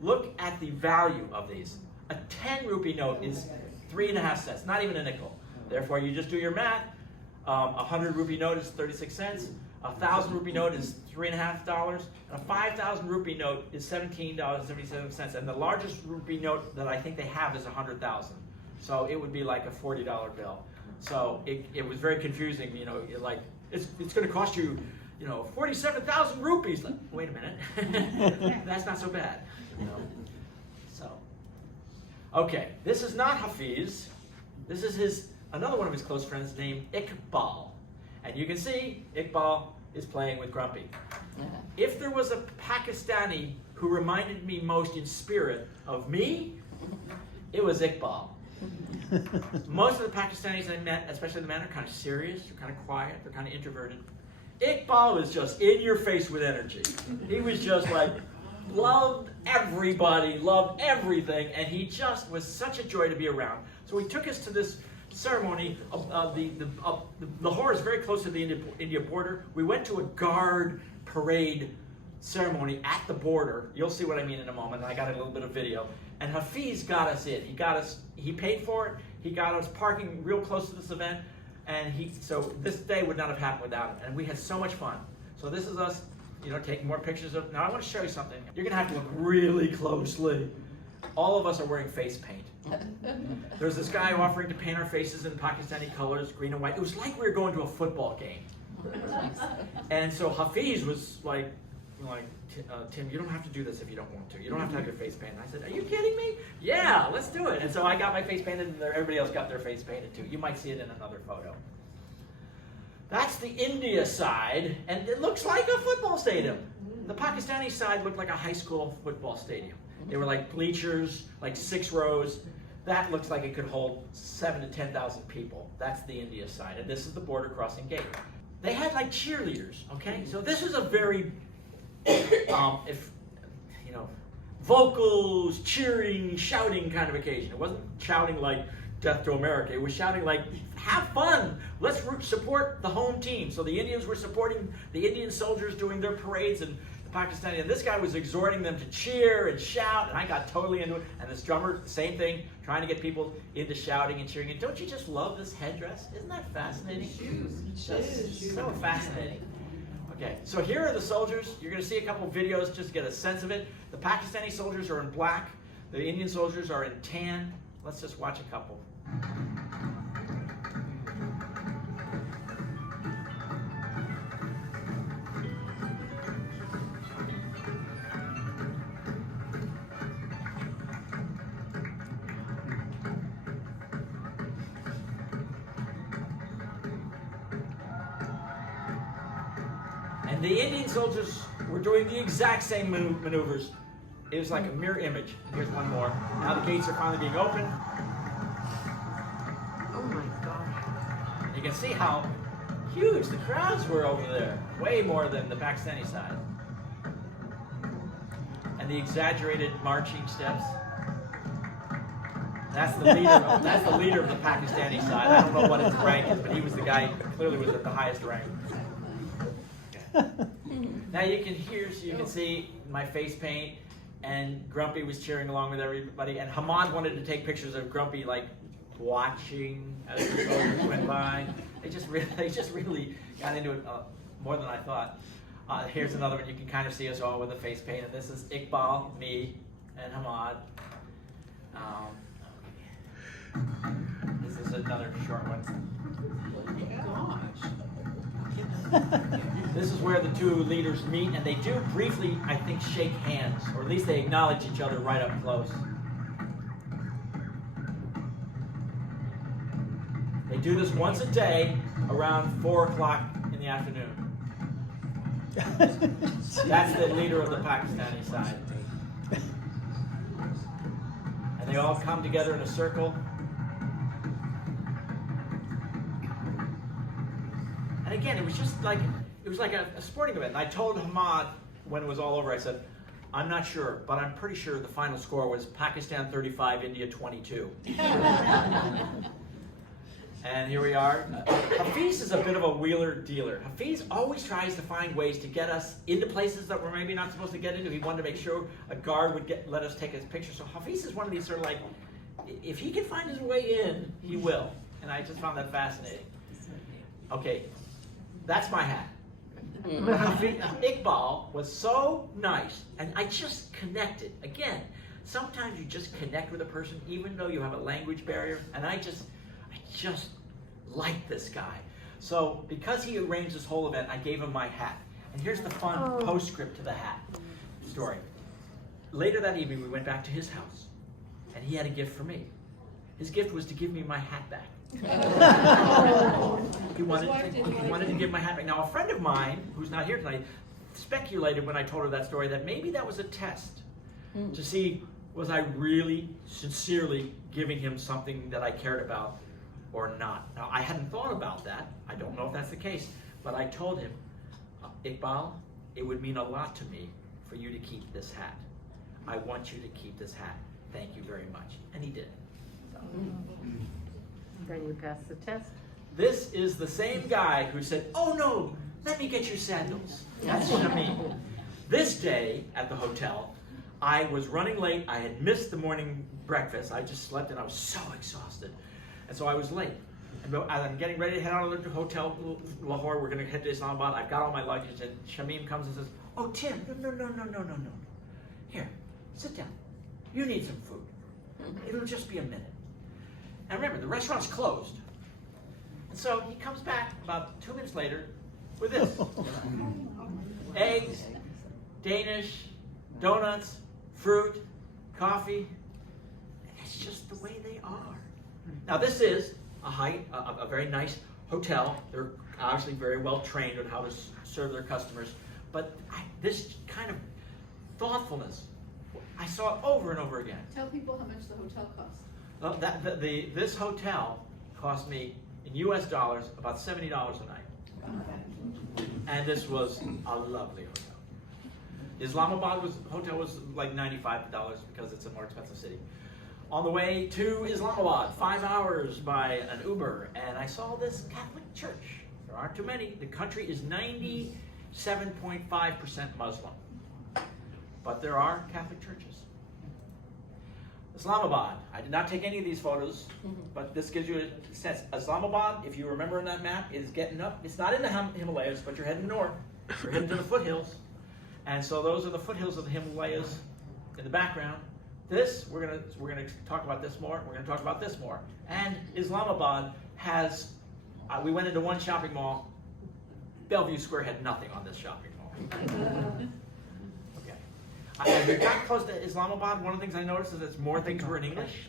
Look at the value of these. A 10 rupee note is 3.5 cents, not even a nickel. Therefore, you just do your math. A 100 rupee note is 36 cents. A 1,000 rupee note is $3.50. And a 5,000 rupee note is $17.77. And the largest rupee note that I think they have is 100,000. So it would be like a $40 bill. So it was very confusing. Like it's going to cost you, 47,000 rupees. Like, wait a minute, that's not so bad. So, okay, this is not Hafiz. This is another one of his close friends named Iqbal, and you can see Iqbal is playing with Grumpy. If there was a Pakistani who reminded me most in spirit of me, it was Iqbal. Most of the Pakistanis I met, especially the men, are kind of serious, they're kind of quiet, they're kind of introverted. Iqbal was just in your face with energy. He was just like, loved everybody, loved everything, and he just was such a joy to be around. So he took us to this ceremony. The Lahore is very close to the India border. We went to a guard parade ceremony at the border. You'll see what I mean in a moment. I got a little bit of video. And Hafiz got us in. He paid for it. He got us parking real close to this event. And so this day would not have happened without him. And we had so much fun. So this is us, taking more pictures of. Now I want to show you something. You're going to have to look really closely. All of us are wearing face paint. There's this guy offering to paint our faces in Pakistani colors, green and white. It was like we were going to a football game. And so Hafiz was like, Tim, you don't have to do this if you don't want to. You don't have to have your face painted. I said, are you kidding me? Yeah, let's do it. And so I got my face painted, and everybody else got their face painted too. You might see it in another photo. That's the India side, and it looks like a football stadium. The Pakistani side looked like a high school football stadium. They were like bleachers, like 6 rows. That looks like it could hold 7,000 to 10,000 people. That's the India side, and this is the border crossing gate. They had like cheerleaders, okay? So this is a very if you know, vocals, cheering, shouting kind of occasion. It wasn't shouting like "Death to America." It was shouting like, "Have fun! Let's support the home team." So the Indians were supporting the Indian soldiers doing their parades, and the Pakistani, and this guy was exhorting them to cheer and shout, and I got totally into it. And this drummer, same thing, trying to get people into shouting and cheering. And don't you just love this headdress? Isn't that fascinating? Shoes. So fascinating. Okay, so here are the soldiers. You're going to see a couple of videos just to get a sense of it. The Pakistani soldiers are in black. The Indian soldiers are in tan. Let's just watch a couple. And the Indian soldiers were doing the exact same maneuvers. It was like a mirror image. Here's one more. Now the gates are finally being opened. Oh my gosh. You can see how huge the crowds were over there. Way more than the Pakistani side. And the exaggerated marching steps. That's the leader. That's the leader of the Pakistani side. I don't know what his rank is, but he was the guy who clearly was at the highest rank. Now you can hear, so you can see my face paint, and Grumpy was cheering along with everybody, and Hammad wanted to take pictures of Grumpy like watching as the soldiers went by. They just really got into it more than I thought. Here's another one. You can kind of see us all with the face paint, and this is Iqbal, me, and Hammad. This is another short one. This is where the two leaders meet, and they do briefly, I think, shake hands, or at least they acknowledge each other right up close. They do this once a day around 4 o'clock in the afternoon. That's the leader of the Pakistani side. And they all come together in a circle. And again, it was like a sporting event. And I told Hammad when it was all over, I said, I'm not sure, but I'm pretty sure the final score was Pakistan 35, India 22. And here we are. Hafiz is a bit of a wheeler dealer. Hafiz always tries to find ways to get us into places that we're maybe not supposed to get into. He wanted to make sure a guard would let us take his picture. So Hafiz is one of these sort of like, if he can find his way in, he will. And I just found that fascinating. Okay, that's my hat. Iqbal was so nice, and I just connected. Again, sometimes you just connect with a person even though you have a language barrier, and I just like this guy. So because he arranged this whole event, I gave him my hat. And here's the fun postscript to the hat story. Later that evening, we went back to his house, and he had a gift for me. His gift was to give me my hat back. He wanted to give my hat back. Now, a friend of mine, who's not here tonight, speculated when I told her that story that maybe that was a test to see, was I really, sincerely giving him something that I cared about or not. Now, I hadn't thought about that. I don't know if that's the case. But I told him, Iqbal, it would mean a lot to me for you to keep this hat. I want you to keep this hat. Thank you very much. And he did. So. Then you passed the test. This is the same guy who said, oh no, let me get your sandals. That's what I mean. This day at the hotel, I was running late. I had missed the morning breakfast. I just slept and I was so exhausted. And so I was late. And I'm getting ready to head out of the hotel, Lahore. We're going to head to Islamabad. I've got all my luggage. And Shamim comes and says, oh, Tim, no. Here, sit down. You need some food. It'll just be a minute. And remember, the restaurant's closed. And so he comes back about 2 minutes later with this. Eggs, Danish, donuts, fruit, coffee. It's just the way they are. Now this is a very nice hotel. They're obviously very well trained on how to serve their customers. But this kind of thoughtfulness, I saw it over and over again. Tell people how much the hotel costs. Well, this hotel cost me, in US dollars, about $70 a night. And this was a lovely hotel. Islamabad hotel was like $95 because it's a more expensive city. On the way to Islamabad, 5 hours by an Uber, and I saw this Catholic church. There aren't too many. The country is 97.5% Muslim, but there are Catholic churches. Islamabad. I did not take any of these photos, but this gives you a sense. Islamabad, if you remember on that map, is getting up. It's not in the Himalayas, but you're heading north. You're heading to the foothills. And so those are the foothills of the Himalayas in the background. This, we're gonna talk about this more. We're gonna talk about this more. And Islamabad has, we went into one shopping mall. Bellevue Square had nothing on this shopping mall. As we got close to Islamabad, one of the things I noticed is that more things were in English.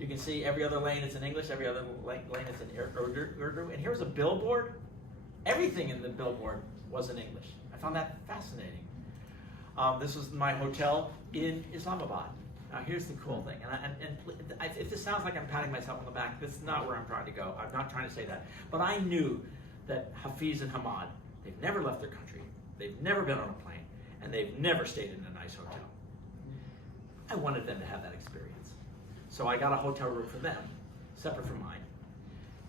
You can see every other lane is in English, every other lane is in Urdu. And here's a billboard. Everything in the billboard was in English. I found that fascinating. This was my hotel in Islamabad. Now here's the cool thing, if this sounds like I'm patting myself on the back, this is not where I'm trying to go. I'm not trying to say that. But I knew that Hafiz and Hammad, they've never left their country, they've never been on a plane, and they've never stayed in a nice hotel. I wanted them to have that experience. So I got a hotel room for them, separate from mine.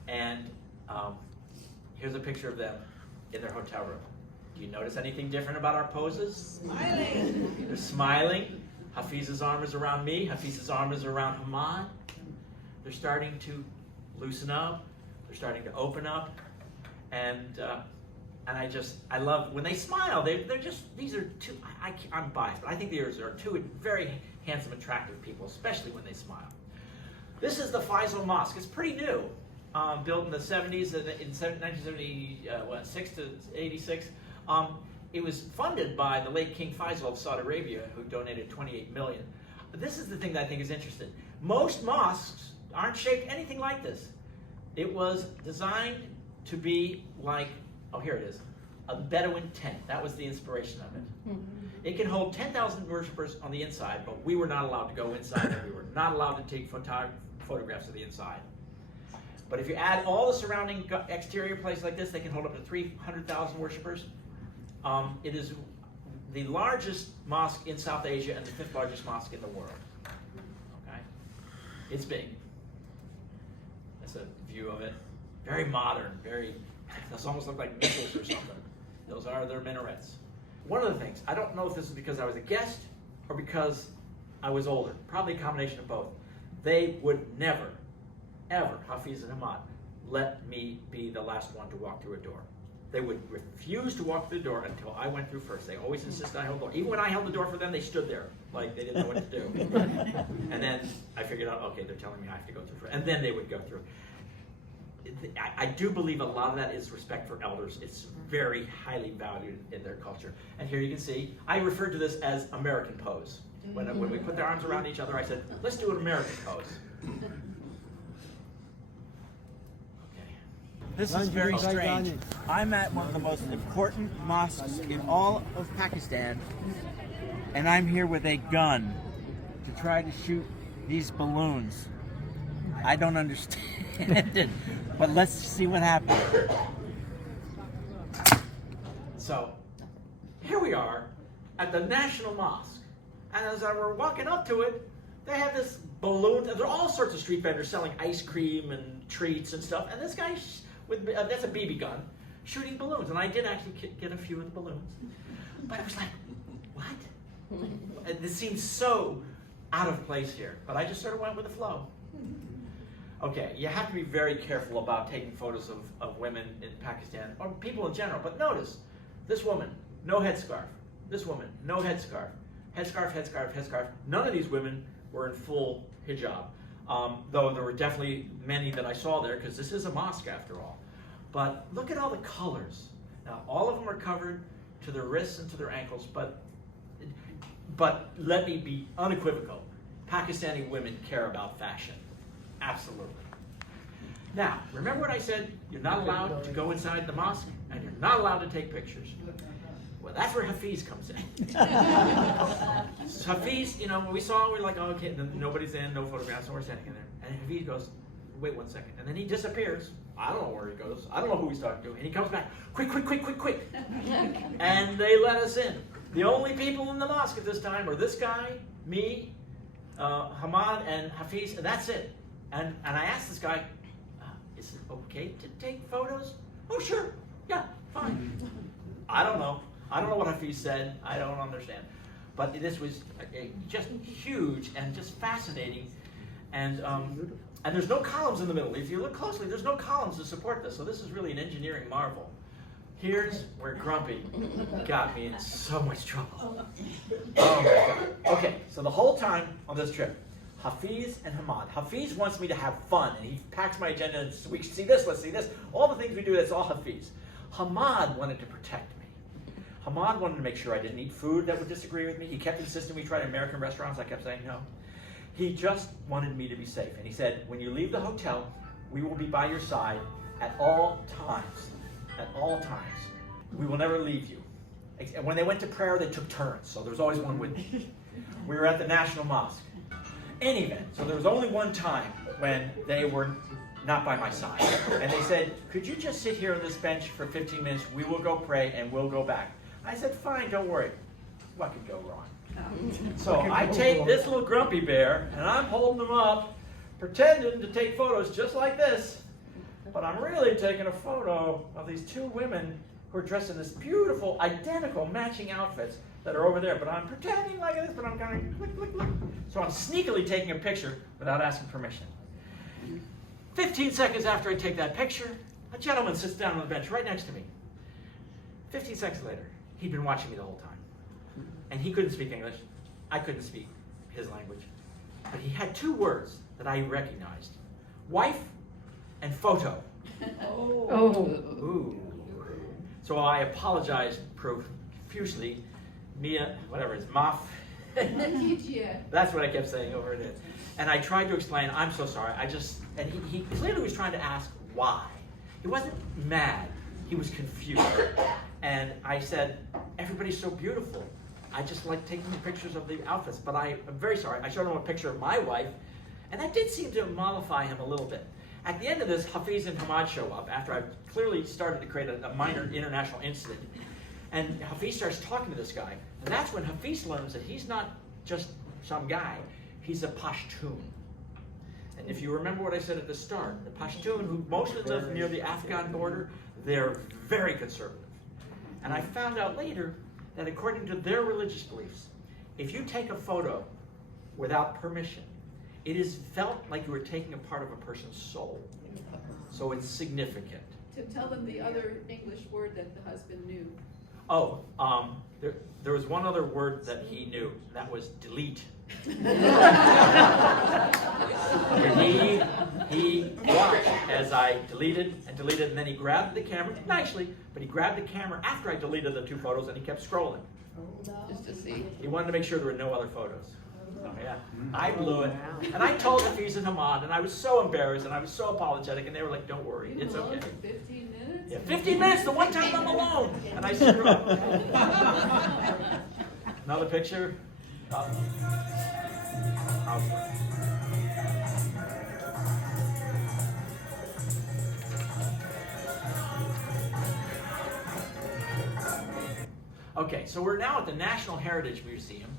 And here's a picture of them in their hotel room. Do you notice anything different about our poses? Smiling. They're smiling. Hafiz's arm is around me. Hafiz's arm is around Hammad. They're starting to loosen up. They're starting to open up. And I love when they smile. These are two, I'm biased, but I think these are two very handsome, attractive people, especially when they smile. This is the Faisal Mosque. It's pretty new, built in the 70s, in 1976 to 86. It was funded by the late King Faisal of Saudi Arabia, who donated $28 million. But this is the thing that I think is interesting. Most mosques aren't shaped anything like this. It was designed to be like, oh, here it is, a Bedouin tent. That was the inspiration of it. It can hold 10,000 worshippers on the inside, but we were not allowed to go inside, and we were not allowed to take photographs of the inside. But if you add all the surrounding exterior places like this, they can hold up to 300,000 worshippers. It is the largest mosque in South Asia and the 5th largest mosque in the world. Okay, it's big. That's a view of it. Very modern. Those almost look like missiles or something. Those are their minarets. One of the things, I don't know if this is because I was a guest or because I was older. Probably a combination of both. They would never, ever, Hafiz and Hammad, let me be the last one to walk through a door. They would refuse to walk through the door until I went through first. They always insisted I held the door. Even when I held the door for them, they stood there like they didn't know what to do. And then I figured out, okay, they're telling me I have to go through first. And then they would go through. I do believe a lot of that is respect for elders. It's very highly valued in their culture. And here you can see, I referred to this as American pose. When we put their arms around each other, I said, let's do an American pose. This is very strange. I'm at one of the most important mosques in all of Pakistan, and I'm here with a gun to try to shoot these balloons. I don't understand it, but let's see what happens. So, here we are at the National Mosque, and as we're walking up to it, they have this balloon. There are all sorts of street vendors selling ice cream and treats and stuff, and this guy that's a BB gun, shooting balloons. And I did actually get a few of the balloons. But I was like, what? This seems so out of place here. But I just sort of went with the flow. Okay, you have to be very careful about taking photos of women in Pakistan, or people in general. But notice, this woman, no headscarf. This woman, no headscarf. Headscarf, headscarf, headscarf. None of these women were in full hijab. Though there were definitely many that I saw there, because this is a mosque after all. But look at all the colors. Now, all of them are covered to their wrists and to their ankles, but let me be unequivocal. Pakistani women care about fashion. Absolutely. Now, remember what I said? You're not allowed to go inside the mosque, and you're not allowed to take pictures. Well, that's where Hafiz comes in. So Hafiz, when we saw, we're like, oh, okay, nobody's in, no photographs, and we're standing in there. And Hafiz goes, wait 1 second. And then he disappears. I don't know where he goes. I don't know who he's talking to. And he comes back, quick, quick, quick, quick, quick. And they let us in. The only people in the mosque at this time are this guy, me, Hammad, and Hafiz, and that's it. And I asked this guy, is it okay to take photos? Oh, sure. Yeah, fine. I don't know. I don't know what Hafiz said. I don't understand. But this was just huge and just fascinating. And there's no columns in the middle. If you look closely, there's no columns to support this. So this is really an engineering marvel. Here's where Grumpy got me in so much trouble. Oh my God. Okay, so the whole time on this trip, Hafiz and Hammad. Hafiz wants me to have fun, and he packs my agenda, and we should see this, let's see this. All the things we do, that's all Hafiz. Hammad wanted to protect me. Hammad wanted to make sure I didn't eat food that would disagree with me. He kept insisting we tried American restaurants. I kept saying no. He just wanted me to be safe. And he said, when you leave the hotel, we will be by your side at all times. At all times. We will never leave you. And when they went to prayer, they took turns. So there was always one with me. We were at the National Mosque. Any event. So there was only one time when they were not by my side. And they said, could you just sit here on this bench for 15 minutes? We will go pray and we'll go back. I said, fine, don't worry. What could go wrong? So I take this little grumpy bear and I'm holding him up, pretending to take photos just like this. But I'm really taking a photo of these two women who are dressed in this beautiful, identical, matching outfits that are over there. But I'm pretending like this, but I'm kind of click, click, click. So I'm sneakily taking a picture without asking permission. 15 seconds after I take that picture, a gentleman sits down on the bench right next to me. 15 seconds later, he'd been watching me the whole time. And he couldn't speak English. I couldn't speak his language. But he had two words that I recognized. Wife and photo. Ooh. So I apologized profusely. Mia, whatever it's Maf. That's what I kept saying over and over. And I tried to explain, I'm so sorry. And he clearly was trying to ask why. He wasn't mad. He was confused. And I said, everybody's so beautiful. I just like taking pictures of the outfits, but I'm very sorry. I showed him a picture of my wife, and that did seem to mollify him a little bit. At the end of this, Hafiz and Hammad show up after I've clearly started to create a minor international incident. And Hafiz starts talking to this guy, and that's when Hafiz learns that he's not just some guy, he's a Pashtun. And if you remember what I said at the start, the Pashtun, who mostly live near the Afghan border, they're very conservative. And I found out later that according to their religious beliefs, if you take a photo without permission, it is felt like you were taking a part of a person's soul. So it's significant. To tell them the other English word that the husband knew. Oh, there was one other word that he knew. That was delete. He watched as I deleted, and then he grabbed the camera, nicely, but he grabbed the camera after I deleted the two photos and he kept scrolling. Just to see. He wanted to make sure there were no other photos. So yeah, I blew it. And I told Hafiz and Hammad, and I was so embarrassed, and I was so apologetic, and they were like, don't worry, it's okay. For 15 minutes? Yeah, 15 minutes, the one time I'm alone, and I screw up. Another picture. Okay, so we're now at the National Heritage Museum,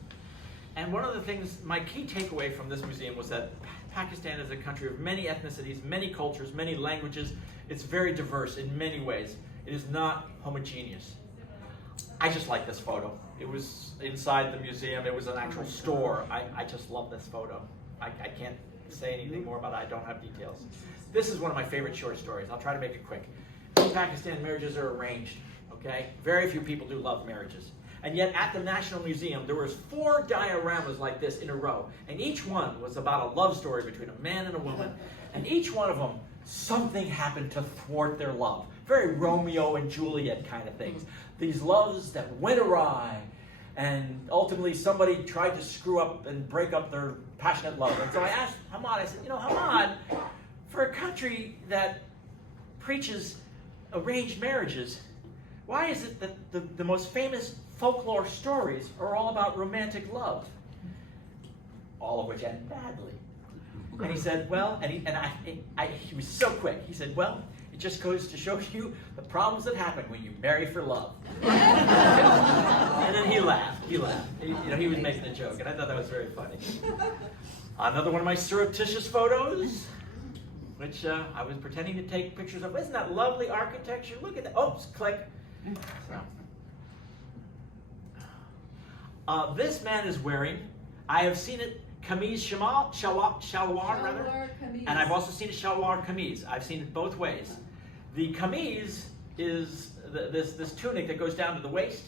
and one of the things, my key takeaway from this museum was that Pakistan is a country of many ethnicities, many cultures, many languages. It's very diverse in many ways. It is not homogeneous. I just like this photo. It was inside the museum. It was an actual store. I just love this photo. I can't say anything more about it. I don't have details. This is one of my favorite short stories. I'll try to make it quick. In Pakistan, marriages are arranged, okay? Very few people do love marriages. And yet at the National Museum, there was 4 dioramas like this in a row. And each one was about a love story between a man and a woman. And each one of them, something happened to thwart their love. Very Romeo and Juliet kind of things. These loves that went awry. And ultimately somebody tried to screw up and break up their passionate love. And so I asked Hammad, I said, Hammad, for a country that preaches arranged marriages, why is it that the most famous folklore stories are all about romantic love? All of which end badly. And he said, well, he was so quick. He said, well, it just goes to show you the problems that happen when you marry for love. And then he laughed. He was making a joke, and I thought that was very funny. Another one of my surreptitious photos, which I was pretending to take pictures of. Isn't that lovely architecture? Look at that. Oops, click. So. This man is wearing, I have seen it, kameez shalwar rather, kameez. and I've also seen a shalwar kameez. I've seen it both ways. The kameez is this tunic that goes down to the waist,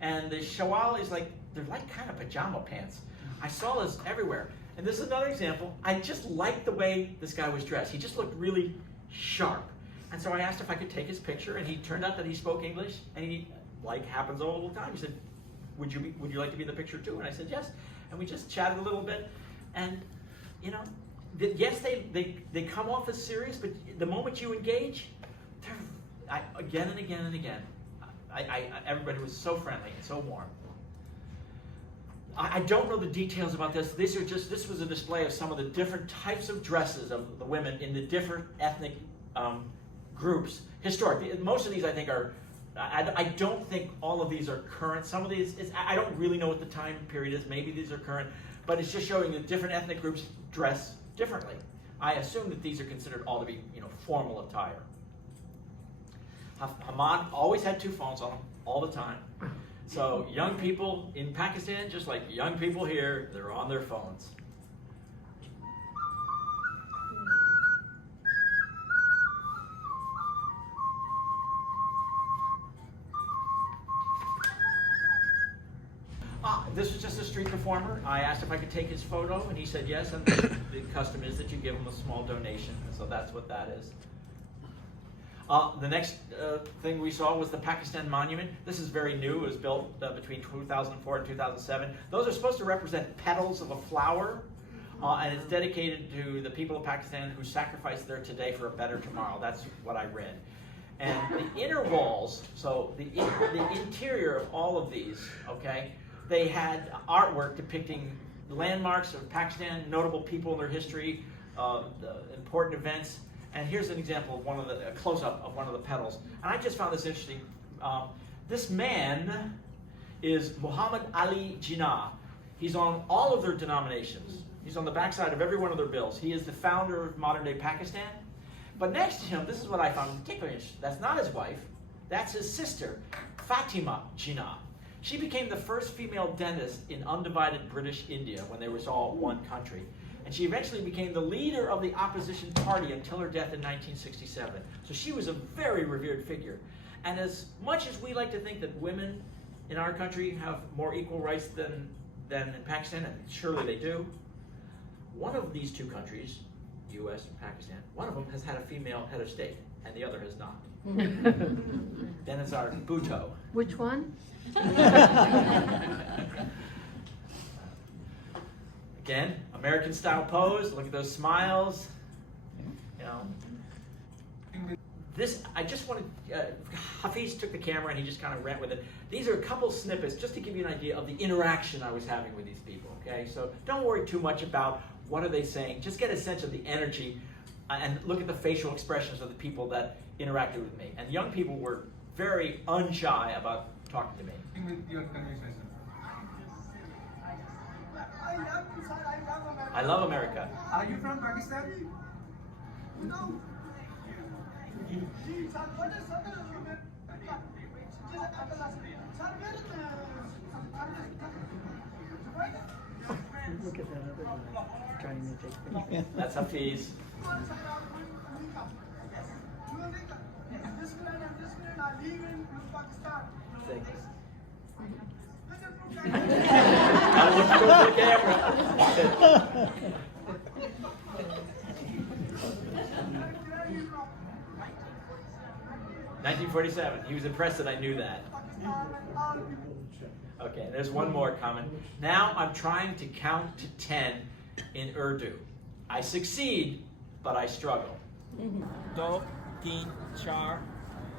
and the shalwar is like, they're like kind of pajama pants. I saw this everywhere. And this is another example. I just liked the way this guy was dressed. He just looked really sharp. And so I asked if I could take his picture, and he turned out that he spoke English, and he, like happens all the time, he said, would you like to be in the picture too? And I said, yes. And we just chatted a little bit. And, you know, yes, they come off as serious, but the moment you engage, again and again and again, everybody was so friendly and so warm. I don't know the details about this. This was a display of some of the different types of dresses of the women in the different ethnic groups. Historic. Most of these, I think, are. I don't think all of these are current. Some of these, I don't really know what the time period is. Maybe these are current, but it's just showing that different ethnic groups dress differently. I assume that these are considered all to be, formal attire. Hammad always had two phones on him all the time. So young people in Pakistan, just like young people here, they're on their phones. This was just a street performer. I asked if I could take his photo, and he said yes, and the custom is that you give him a small donation, so that's what that is. The next thing we saw was the Pakistan Monument. This is very new. It was built between 2004 and 2007. Those are supposed to represent petals of a flower, and it's dedicated to the people of Pakistan who sacrificed there today for a better tomorrow. That's what I read. And the inner walls, so the interior of all of these, okay, they had artwork depicting landmarks of Pakistan, notable people in their history, important events. And here's an example of a close-up of one of the petals. And I just found this interesting. This man is Muhammad Ali Jinnah. He's on all of their denominations. He's on the backside of every one of their bills. He is the founder of modern-day Pakistan. But next to him, this is what I found particularly interesting. That's not his wife. That's his sister, Fatima Jinnah. She became the first female dentist in undivided British India when they was all one country. And she eventually became the leader of the opposition party until her death in 1967. So she was a very revered figure. And as much as we like to think that women in our country have more equal rights than in Pakistan, and surely they do, one of these two countries, US and Pakistan, one of them has had a female head of state, and the other has not. Then it's our Bhutto. Which one? Again, American style pose. Look at those smiles. This, I just wanted, Hafiz took the camera and he just kind of ran with it. These are a couple snippets just to give you an idea of the interaction I was having with these people, okay? So don't worry too much about what are they saying. Just get a sense of the energy and look at the facial expressions of the people that interacted with me. And young people were very unshy about talking to me. I love America. Are you from Pakistan? No. Look at that other guy trying to take pictures. That's Hafiz. I want to go to the camera. 1947. He was impressed that I knew that. Okay, there's one more comment. Now I'm trying to count to 10 in Urdu. I succeed, but I struggle. 2, 3, 4,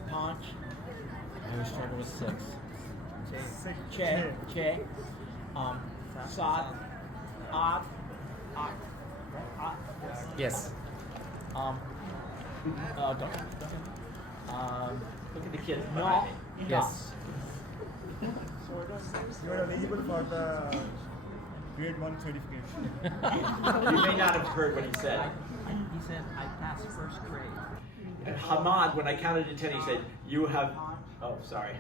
5. I was struggling with 6. 6, 7, 8. Yes. Don't. Look at the kids No. behind me. Yes. You are eligible for the grade 1 certification. You may not have heard what he said. He said I passed first grade. Hammad, when I counted to 10, he said, you have, oh, sorry.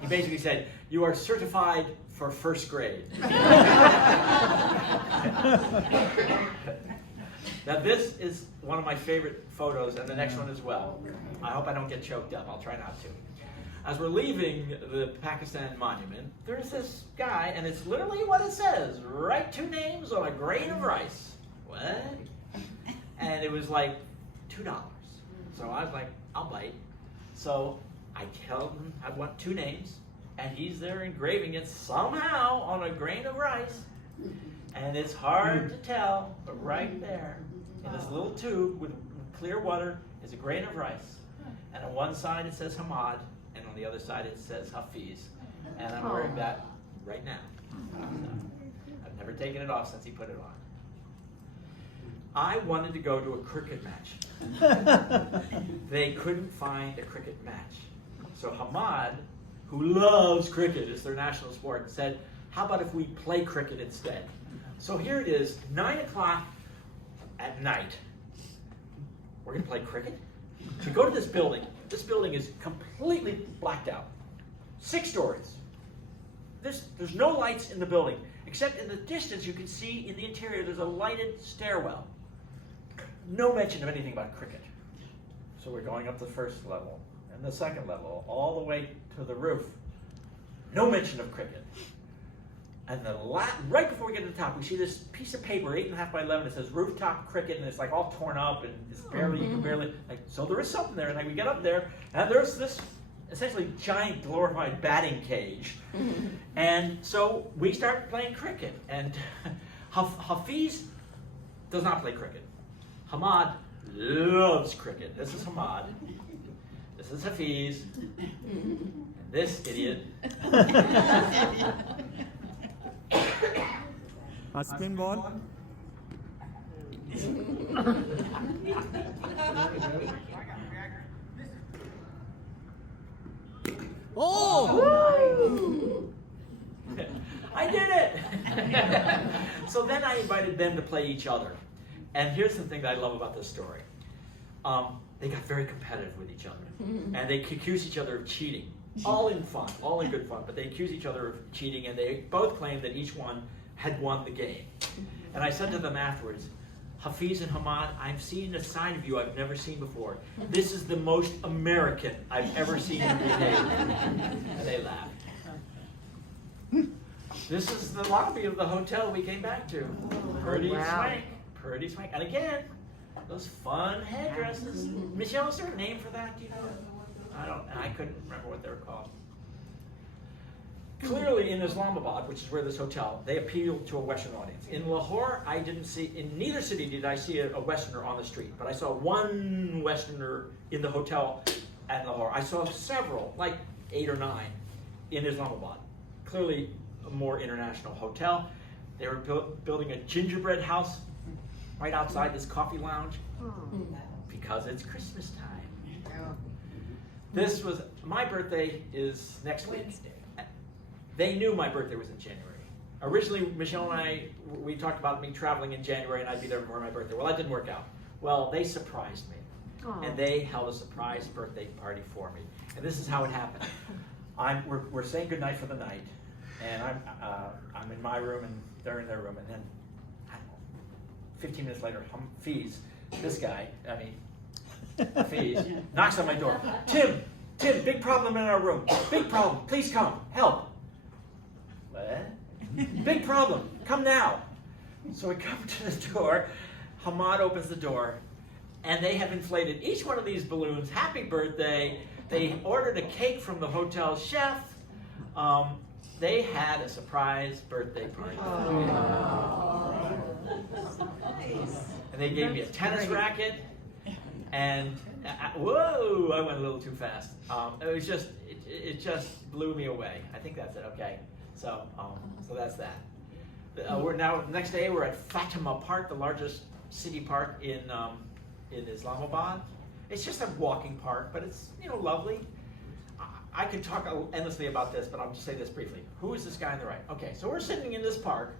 He basically said, you are certified for first grade. Now this is one of my favorite photos, and the next one as well. I hope I don't get choked up. I'll try not to. As we're leaving the Pakistan monument, there's this guy, and it's literally what it says. Write 2 names on a grain of rice. What? And it was like $2. So I was like, I'll bite. So I tell him I want 2 names, and he's there engraving it somehow on a grain of rice. And it's hard to tell, but right there, in this little tube with clear water, is a grain of rice. And on one side it says Hammad, and on the other side it says Hafiz. And I'm wearing that right now. I've never taken it off since he put it on. I wanted to go to a cricket match. They couldn't find a cricket match. So Hammad, who loves cricket, it's their national sport, said, how about if we play cricket instead? So here it is, 9 o'clock at night. We're going to play cricket? We go to this building. This building is completely blacked out. 6 stories. There's no lights in the building, except in the distance you can see in the interior there's a lighted stairwell. No mention of anything about cricket. So we're going up the first level and the second level, all the way to the roof. No mention of cricket. And right before we get to the top, we see this piece of paper, 8.5 by 11. It says rooftop cricket, and it's like all torn up, and it's barely, you can barely. Like, so there is something there, and like we get up there, and there's this essentially giant glorified batting cage, and so we start playing cricket. And Hafiz does not play cricket. Hammad loves cricket. This is Hammad. This is Hafiz. And this idiot. A spin ball. Oh! I did it! So then I invited them to play each other. And here's the thing that I love about this story. They got very competitive with each other. And they accused each other of cheating. All in fun, all in good fun, but they accused each other of cheating, and they both claimed that each one had won the game. And I said to them afterwards, Hafiz and Hammad, I've seen a side of you I've never seen before. This is the most American I've ever seen you behave. And they laughed. This is the lobby of the hotel we came back to. Pretty swank, pretty swank. And again, those fun headdresses. Michelle, is there a name for that? Do you know? I couldn't remember what they were called. Clearly in Islamabad, which is where this hotel, they appealed to a Western audience. In Lahore, I didn't see, in neither city did I see a Westerner on the street, but I saw one Westerner in the hotel at Lahore. I saw several, like 8 or 9, in Islamabad. Clearly a more international hotel. They were building a gingerbread house right outside this coffee lounge because it's Christmas time. This was, my birthday is next week. They knew my birthday was in January. Originally, Michelle and I, we talked about me traveling in January and I'd be there for my birthday. Well, that didn't work out. Well, they surprised me. And they held a surprise birthday party for me. And this is how it happened. We're saying goodnight for the night. And I'm in my room and they're in their room. And then, I don't know, 15 minutes later, Hafiz, this guy, Hafiz, knocks on my door. Tim, big problem in our room. Big problem, please come, help. What? Big problem, come now. So we come to the door, Hammad opens the door, and they have inflated each one of these balloons, happy birthday. They ordered a cake from the hotel chef. They had a surprise birthday party. And they gave me a tennis racket. And whoa, I went a little too fast. It was just, it just blew me away. I think that's it. Okay, so that's that. We're now next day we're at Fatima Park, the largest city park in Islamabad, It's just a walking park, but it's, you know, lovely. I could talk endlessly about this, but I'll just say this briefly. Who is this guy on the right? Okay, so we're sitting in this park,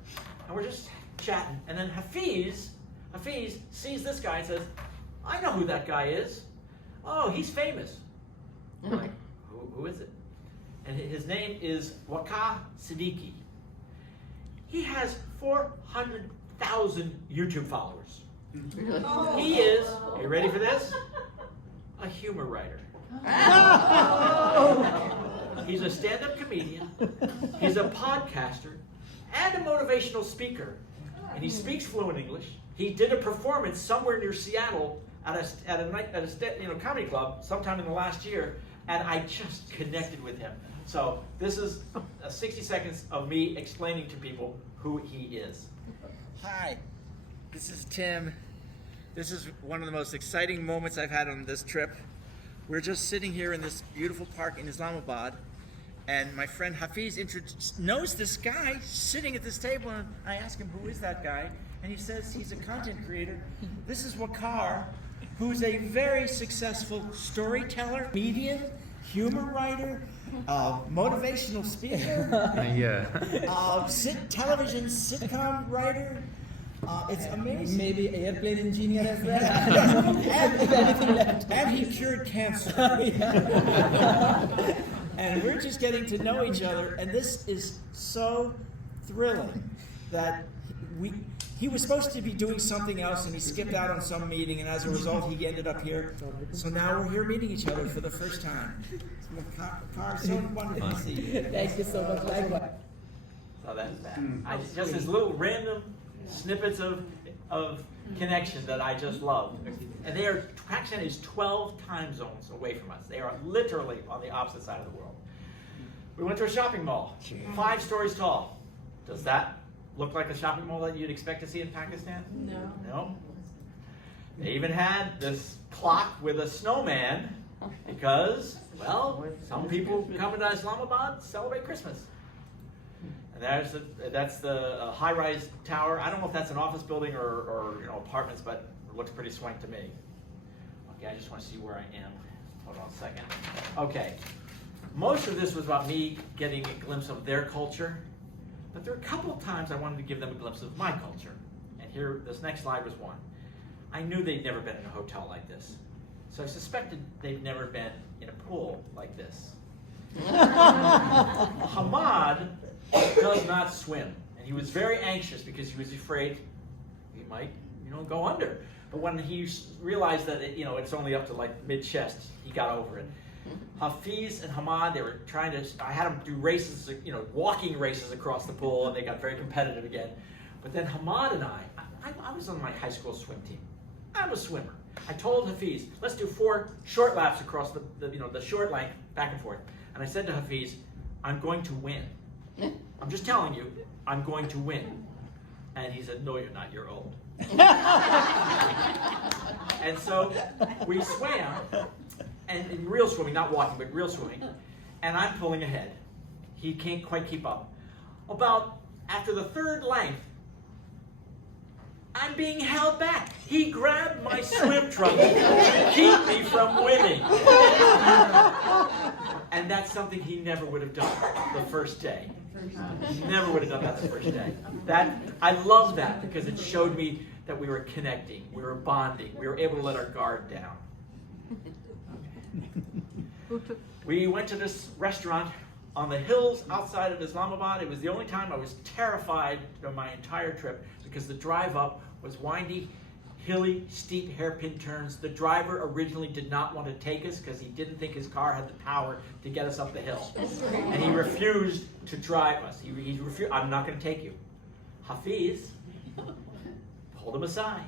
and we're just chatting, and then Hafiz sees this guy and says, I know who that guy is. Oh, he's famous. I'm like, who is it? And his name is Waqar Siddiqui. He has 400,000 YouTube followers. He is, are you ready for this? A humor writer. He's a stand-up comedian, he's a podcaster, and a motivational speaker. And he speaks fluent English. He did a performance somewhere near Seattle at a comedy club sometime in the last year, and I just connected with him. So this is 60 seconds of me explaining to people who he is. Hi, this is Tim. This is one of the most exciting moments I've had on this trip. We're just sitting here in this beautiful park in Islamabad, and my friend Hafiz knows this guy sitting at this table, and I ask him, who is that guy? And he says he's a content creator. This is Waqar, who's a very successful storyteller, comedian, humor writer, motivational speaker, television sitcom writer. It's amazing. Maybe airplane engineer as well. And he cured cancer. And we're just getting to know each other, and this is so thrilling that he was supposed to be doing something else, and he skipped out on some meeting, and as a result, he ended up here. So now we're here meeting each other for the first time. It's so wonderful to see you. Thank you so much. Likewise. So that's that. Just this little random snippets of connection that I just love. And Pakistan is 12 time zones away from us. They are literally on the opposite side of the world. We went to a shopping mall, 5 stories tall. Does that look like a shopping mall that you'd expect to see in Pakistan? No. No. They even had this clock with a snowman because, well, some people coming to Islamabad celebrate Christmas. And that's the high-rise tower. I don't know if that's an office building or apartments, but it looks pretty swank to me. Okay, I just want to see where I am. Hold on a second. Okay, most of this was about me getting a glimpse of their culture, but there were a couple of times I wanted to give them a glimpse of my culture. And here, this next slide was one. I knew they'd never been in a hotel like this, so I suspected they'd never been in a pool like this. Hammad does not swim, and he was very anxious because he was afraid he might, go under. But when he realized that it's only up to like mid-chest, he got over it. Hafiz and Hammad, they were trying to. I had them do races, walking races across the pool, and they got very competitive again. But then Hammad and I was on my high school swim team. I'm a swimmer. I told Hafiz, let's do 4 short laps across the short length, back and forth. And I said to Hafiz, I'm going to win. I'm just telling you, I'm going to win. And he said, no, you're not, you're old. And so we swam, and in real swimming, not walking, but real swimming, and I'm pulling ahead. He can't quite keep up. About after the 3rd length, I'm being held back. He grabbed my swim trunk to keep me from winning. And that's something he never would have done the first day. He never would have done that the first day. I love that because it showed me that we were connecting, we were bonding, we were able to let our guard down. We went to this restaurant on the hills outside of Islamabad. It was the only time I was terrified of my entire trip because the drive up was windy, hilly, steep hairpin turns. The driver originally did not want to take us because he didn't think his car had the power to get us up the hill. And he refused to drive us. He refused. I'm not going to take you. Hafiz pulled him aside.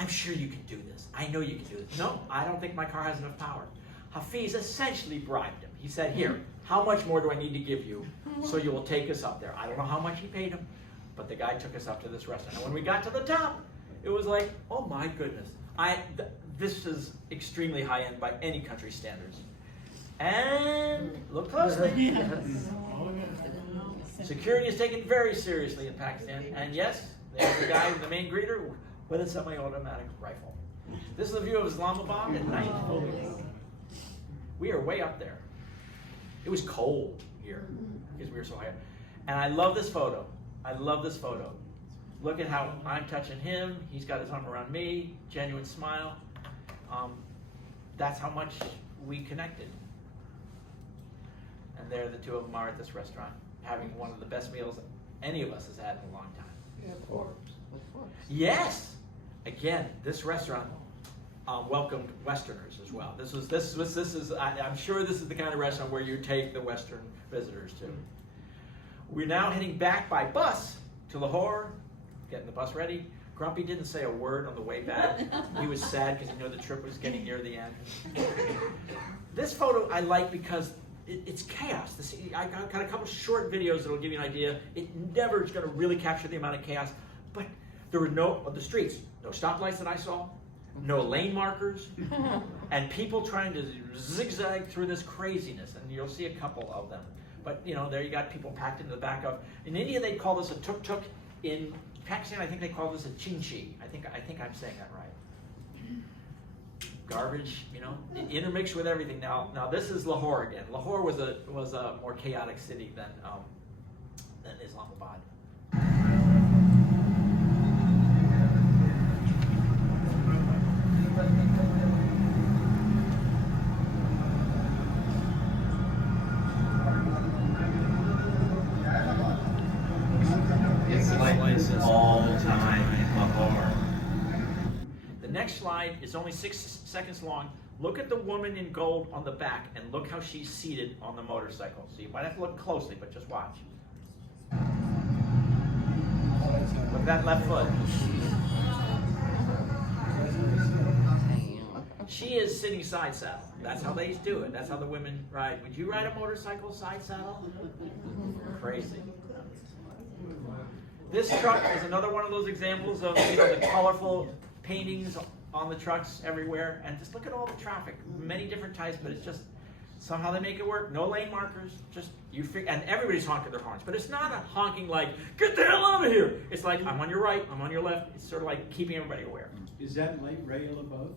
I'm sure you can do this. I know you can do this. No, I don't think my car has enough power. Hafiz essentially bribed him. He said, here, how much more do I need to give you so you will take us up there? I don't know how much he paid him, but the guy took us up to this restaurant. And when we got to the top, it was like, oh my goodness. This is extremely high-end by any country's standards. And look closely. Security is taken very seriously in Pakistan. And yes, there's the guy, the main greeter, with a semi-automatic rifle. This is a view of Islamabad at night. We are way up there. It was cold here because we were so high. And I love this photo. I love this photo. Look at how I'm touching him. He's got his arm around me. Genuine smile. That's how much we connected. And there the two of them are at this restaurant, having one of the best meals any of us has had in a long time. Yeah, of course. Yes. Again, this restaurant welcomed Westerners as well. This is. I'm sure this is the kind of restaurant where you take the Western visitors to. We're now heading back by bus to Lahore, getting the bus ready. Grumpy didn't say a word on the way back. He was sad because he knew the trip was getting near the end. This photo I like because it's chaos. I got a couple short videos that will give you an idea. It never is going to really capture the amount of chaos, but there were no, on the streets, no stoplights that I saw, no lane markers, and people trying to zigzag through this craziness, and you'll see a couple of them. But you know, there you got people packed into the back of. In India, they call this a tuk-tuk. In Pakistan, I think they call this a chinchi. I think I'm saying that right. Garbage, you know, intermixed with everything. Now this is Lahore again. Lahore was a more chaotic city than Islamabad. It's like all time Lahore. The next slide is only 6 seconds long. Look at the woman in gold on the back and look how she's seated on the motorcycle. So you might have to look closely, but just watch. Look at that left foot. She is sitting side saddle. That's how they do it. That's how the women ride. Would you ride a motorcycle side saddle? Crazy. This truck is another one of those examples of the colorful paintings on the trucks everywhere, and just look at all the traffic, many different types, but it's just somehow they make it work. No lane markers, just and everybody's honking their horns, but it's not a honking like get the hell out of here. It's like I'm on your right, I'm on your left. It's sort of like keeping everybody aware. Is that light rail above?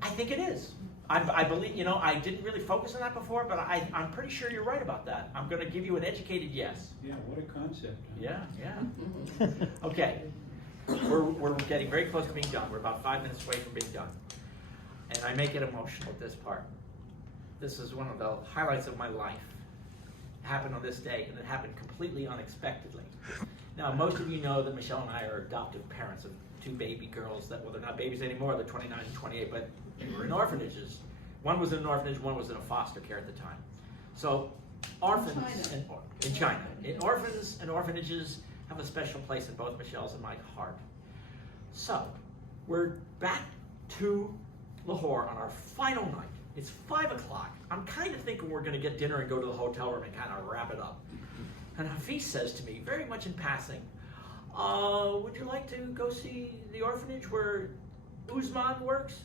I think it is. I believe, I didn't really focus on that before, but I'm pretty sure you're right about that. I'm going to give you an educated yes. Yeah, what a concept. Yeah. Okay. We're getting very close to being done. We're about 5 minutes away from being done. And I make it emotional at this part. This is one of the highlights of my life. It happened on this day, and it happened completely unexpectedly. Now, most of you know that Michelle and I are adoptive parents of 2 baby girls that, well, they're not babies anymore, they're 29 and 28, but they were in orphanages. One was in an orphanage, one was in a foster care at the time. So, orphans in China. Orphans and orphanages have a special place in both Michelle's and my heart. So, we're back to Lahore on our final night. It's 5 o'clock. I'm kind of thinking we're going to get dinner and go to the hotel room and kind of wrap it up. And Hafiz says to me, very much in passing, would you like to go see the orphanage where Usman works?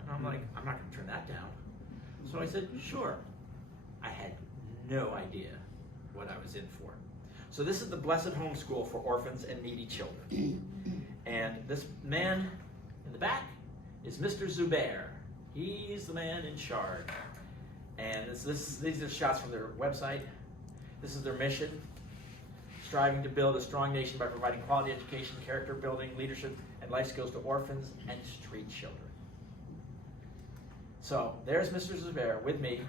And I'm like, I'm not going to turn that down. So I said, sure. I had no idea what I was in for. So this is the Blessed Home School for Orphans and Needy Children. And this man in the back is Mr. Zubair. He's the man in charge. And these are shots from their website. This is their mission. Striving to build a strong nation by providing quality education, character building, leadership, and life skills to orphans and street children. So there's Mr. Zubair with me.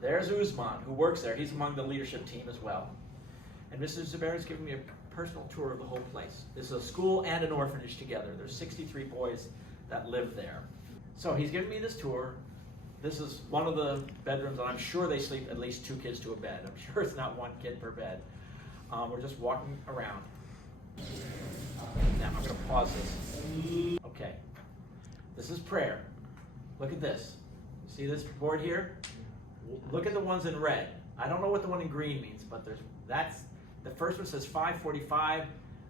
There's Usman, who works there. He's among the leadership team as well. And Mr. Zubair is giving me a personal tour of the whole place. This is a school and an orphanage together. There's 63 boys that live there. So he's giving me this tour. This is one of the bedrooms, and I'm sure they sleep at least 2 kids to a bed. I'm sure it's not 1 kid per bed. We're just walking around. Now I'm going to pause this. Okay. This is prayer. Look at this. See this board here? Look at the ones in red. I don't know what the one in green means, but that's the first one says 5:45.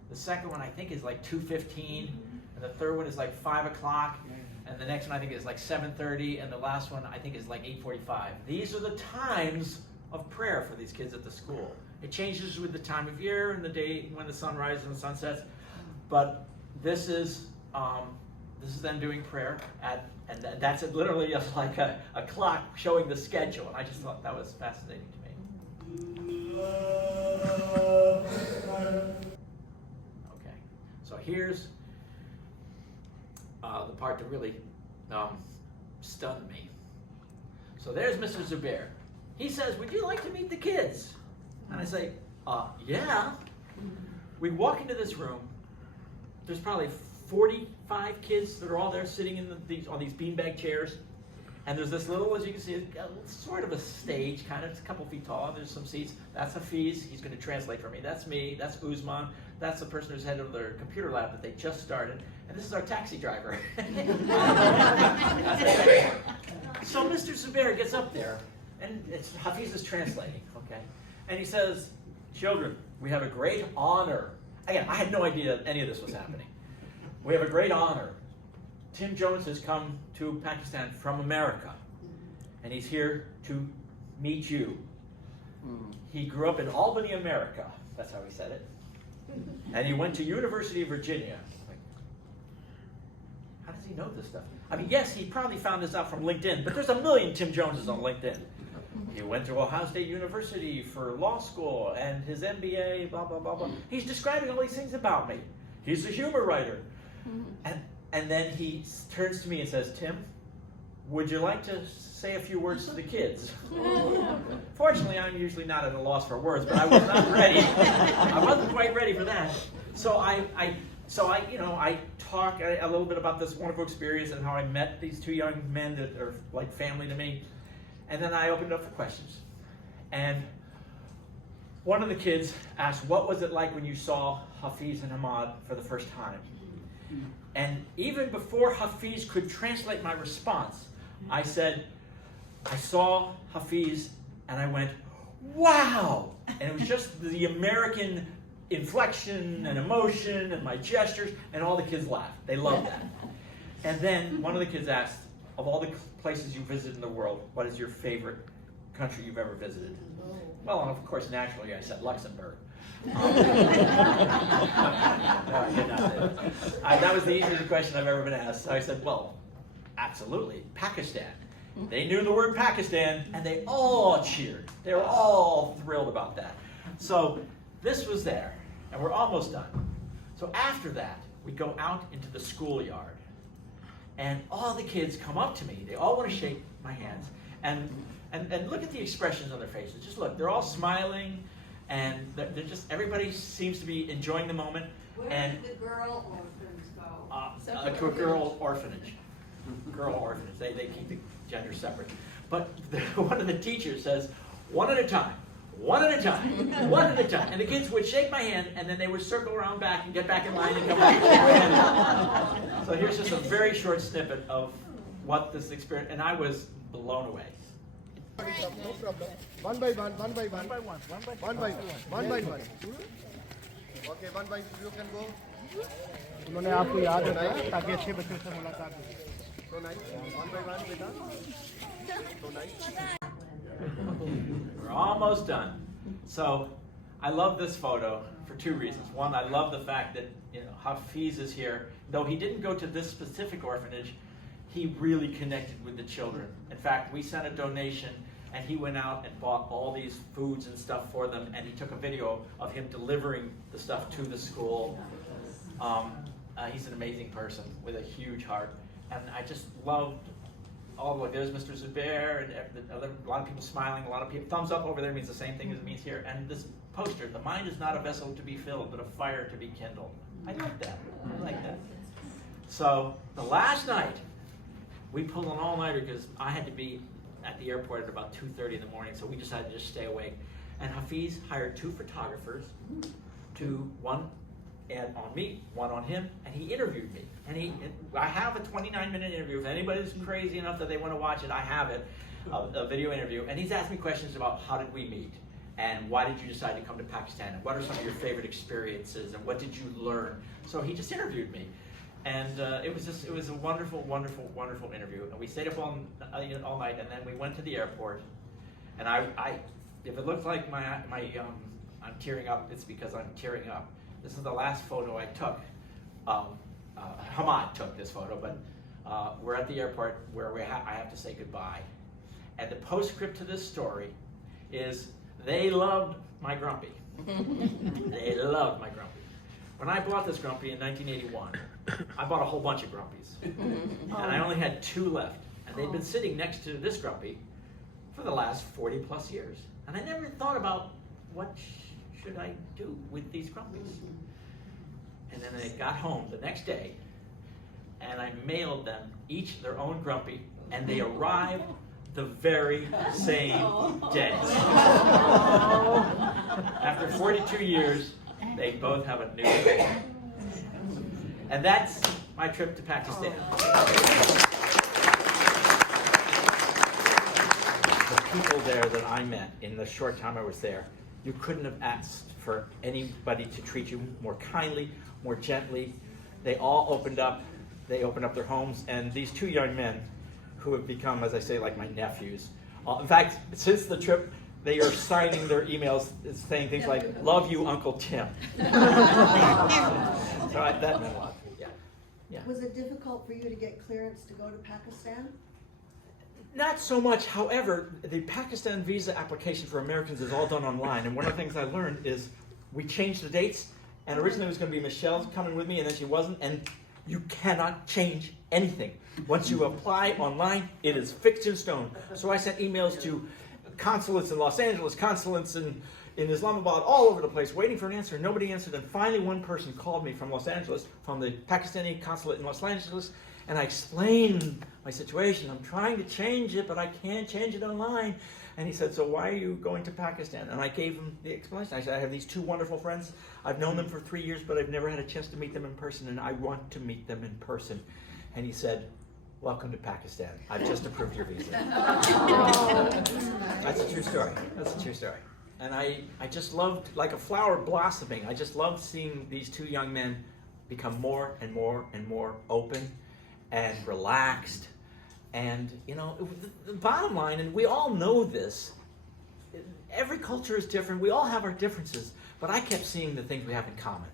The second one I think is like 2:15, and the third one is like 5 o'clock, and the next one I think is like 7:30, and the last one I think is like 8:45. These are the times of prayer for these kids at the school. It changes with the time of year and the day when the sun rises and the sun sets, but this is this is them doing prayer, that's it, literally just like a clock showing the schedule, and I just thought that was fascinating to me. Okay, so here's the part that really stunned me. So there's Mr. Zubair. He says, "Would you like to meet the kids?" And I say, yeah. We walk into this room. There's probably 45 kids that are all there sitting in on these beanbag chairs. And there's this little, as you can see, sort of a stage, kind of, it's a couple feet tall. There's some seats. That's Hafiz. He's going to translate for me. That's me. That's Uzman. That's the person who's head of their computer lab that they just started. And this is our taxi driver. So Mr. Zubair gets up there, and Hafiz is translating, okay? And he says, "Children, we have a great honor." Again, I had no idea any of this was happening. "We have a great honor. Tim Jones has come to Pakistan from America, and he's here to meet you. He grew up in Albany, America." That's how he said it. "And he went to University of Virginia." Like, how does he know this stuff? I mean, yes, he probably found this out from LinkedIn, but there's a million Tim Joneses on LinkedIn. "He went to Ohio State University for law school and his MBA, blah, blah, blah, blah." He's describing all these things about me. "He's a humor writer." And then he turns to me and says, "Tim, would you like to say a few words to the kids?" Fortunately, I'm usually not at a loss for words, but I was not ready. I wasn't quite ready for that. So I talk a little bit about this wonderful experience and how I met these two young men that are like family to me. And then I opened it up for questions. And one of the kids asked, "What was it like when you saw Hafiz and Hammad for the first time?" And even before Hafiz could translate my response, I said, "I saw Hafiz and I went, wow!" And it was just the American inflection and emotion and my gestures, and all the kids laughed. They loved that. And then one of the kids asked, "Of all the places you visited in the world, what is your favorite country you've ever visited?" Well, and of course, naturally, I said Luxembourg. No, I did not say that. That was the easiest question I've ever been asked. So I said, "Well, absolutely, Pakistan." They knew the word Pakistan, and they all cheered. They were all thrilled about that. So this was there, and we're almost done. So after that, we go out into the schoolyard, and all the kids come up to me. They all want to shake my hands, and look at the expressions on their faces. Just look, they're all smiling. And they're just, everybody seems to be enjoying the moment. Where And did the girl orphans go? To a girl orphanage. Girl orphanage. They keep the gender separate. But one of the teachers says, "One at a time, one at a time, one at a time." And the kids would shake my hand, and then they would circle around back and get back in line and come back and shake my hand. So here's just a very short snippet of what this experience, and I was blown away. No problem. One by one. One by one. One by one. Okay, one by you can go. उन्होंने आपको याद रखा ताकि अच्छे बच्चों से मुलाकात हो. So nice. One by one, beta. So nice. We're almost done. So I love this photo for two reasons. One, I love the fact that Hafiz is here. Though he didn't go to this specific orphanage, he really connected with the children. In fact, we sent a donation, and he went out and bought all these foods and stuff for them, and he took a video of him delivering the stuff to the school. He's an amazing person with a huge heart, and I just loved all the way. There's Mr. Zubair, and a lot of people smiling, a lot of people. Thumbs up over there means the same thing as it means here. And this poster, "The mind is not a vessel to be filled, but a fire to be kindled." I like that. I like that. So the last night, we pulled an all-nighter because I had to be at the airport at about 2:30 in the morning, so we decided to just stay awake. And Hafiz hired two photographers, one on me, one on him, and he interviewed me. And I have a 29-minute interview. If anybody's crazy enough that they want to watch it, I have it, a video interview. And he's asked me questions about how did we meet, and why did you decide to come to Pakistan, and what are some of your favorite experiences, and what did you learn? So he just interviewed me. And it was a wonderful, wonderful, wonderful interview. And we stayed up all night, and then we went to the airport. And if it looks like I'm tearing up, it's because I'm tearing up. This is the last photo I took Hammad took this photo, but we're at the airport where I have to say goodbye. And the postscript to this story is, they loved my grumpy. They loved my grumpy. When I bought this grumpy in 1981, I bought a whole bunch of grumpies. And I only had 2 left. And they'd been sitting next to this grumpy for the last 40 plus years. And I never thought about what should I do with these grumpies. And then I got home the next day and I mailed them each their own grumpy, and they arrived the very same day. After 42 years, they both have a new home. And that's my trip to Pakistan. The people there that I met in the short time I was there, you couldn't have asked for anybody to treat you more kindly, more gently. They all opened up. They opened up their homes, and these 2 young men, who have become, as I say, like my nephews. In fact, since the trip, they are signing their emails saying things like, "Love you, Uncle Tim." So that meant a lot. Yeah. Was it difficult for you to get clearance to go to Pakistan? Not so much. However, the Pakistan visa application for Americans is all done online, and one of the things I learned is we changed the dates, and originally it was going to be Michelle coming with me, and then she wasn't, and you cannot change anything. Once you apply online, it is fixed in stone. So I sent emails to consulates in Los Angeles, consulates in Islamabad, all over the place, waiting for an answer. Nobody answered. And finally, one person called me from Los Angeles, from the Pakistani consulate in Los Angeles, and I explained my situation. I'm trying to change it, but I can't change it online. And he said, "So why are you going to Pakistan?" And I gave him the explanation. I said, "I have these 2 wonderful friends. I've known them for 3 years, but I've never had a chance to meet them in person, and I want to meet them in person." And he said, "Welcome to Pakistan. I've just approved your visa." That's a true story. That's a true story. And I just loved, like a flower blossoming, I just loved seeing these 2 young men become more and more and more open and relaxed. And, you know, the bottom line, and we all know this, every culture is different. We all have our differences, but I kept seeing the things we have in common.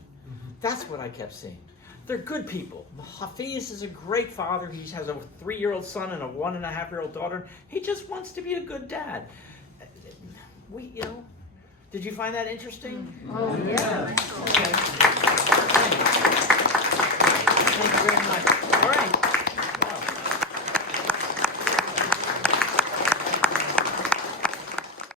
That's what I kept seeing. They're good people. Hafiz is a great father. He has a 3-year-old son and a 1.5-year-old daughter. He just wants to be a good dad. Did you find that interesting? Oh, yeah. Okay. Thank you very much.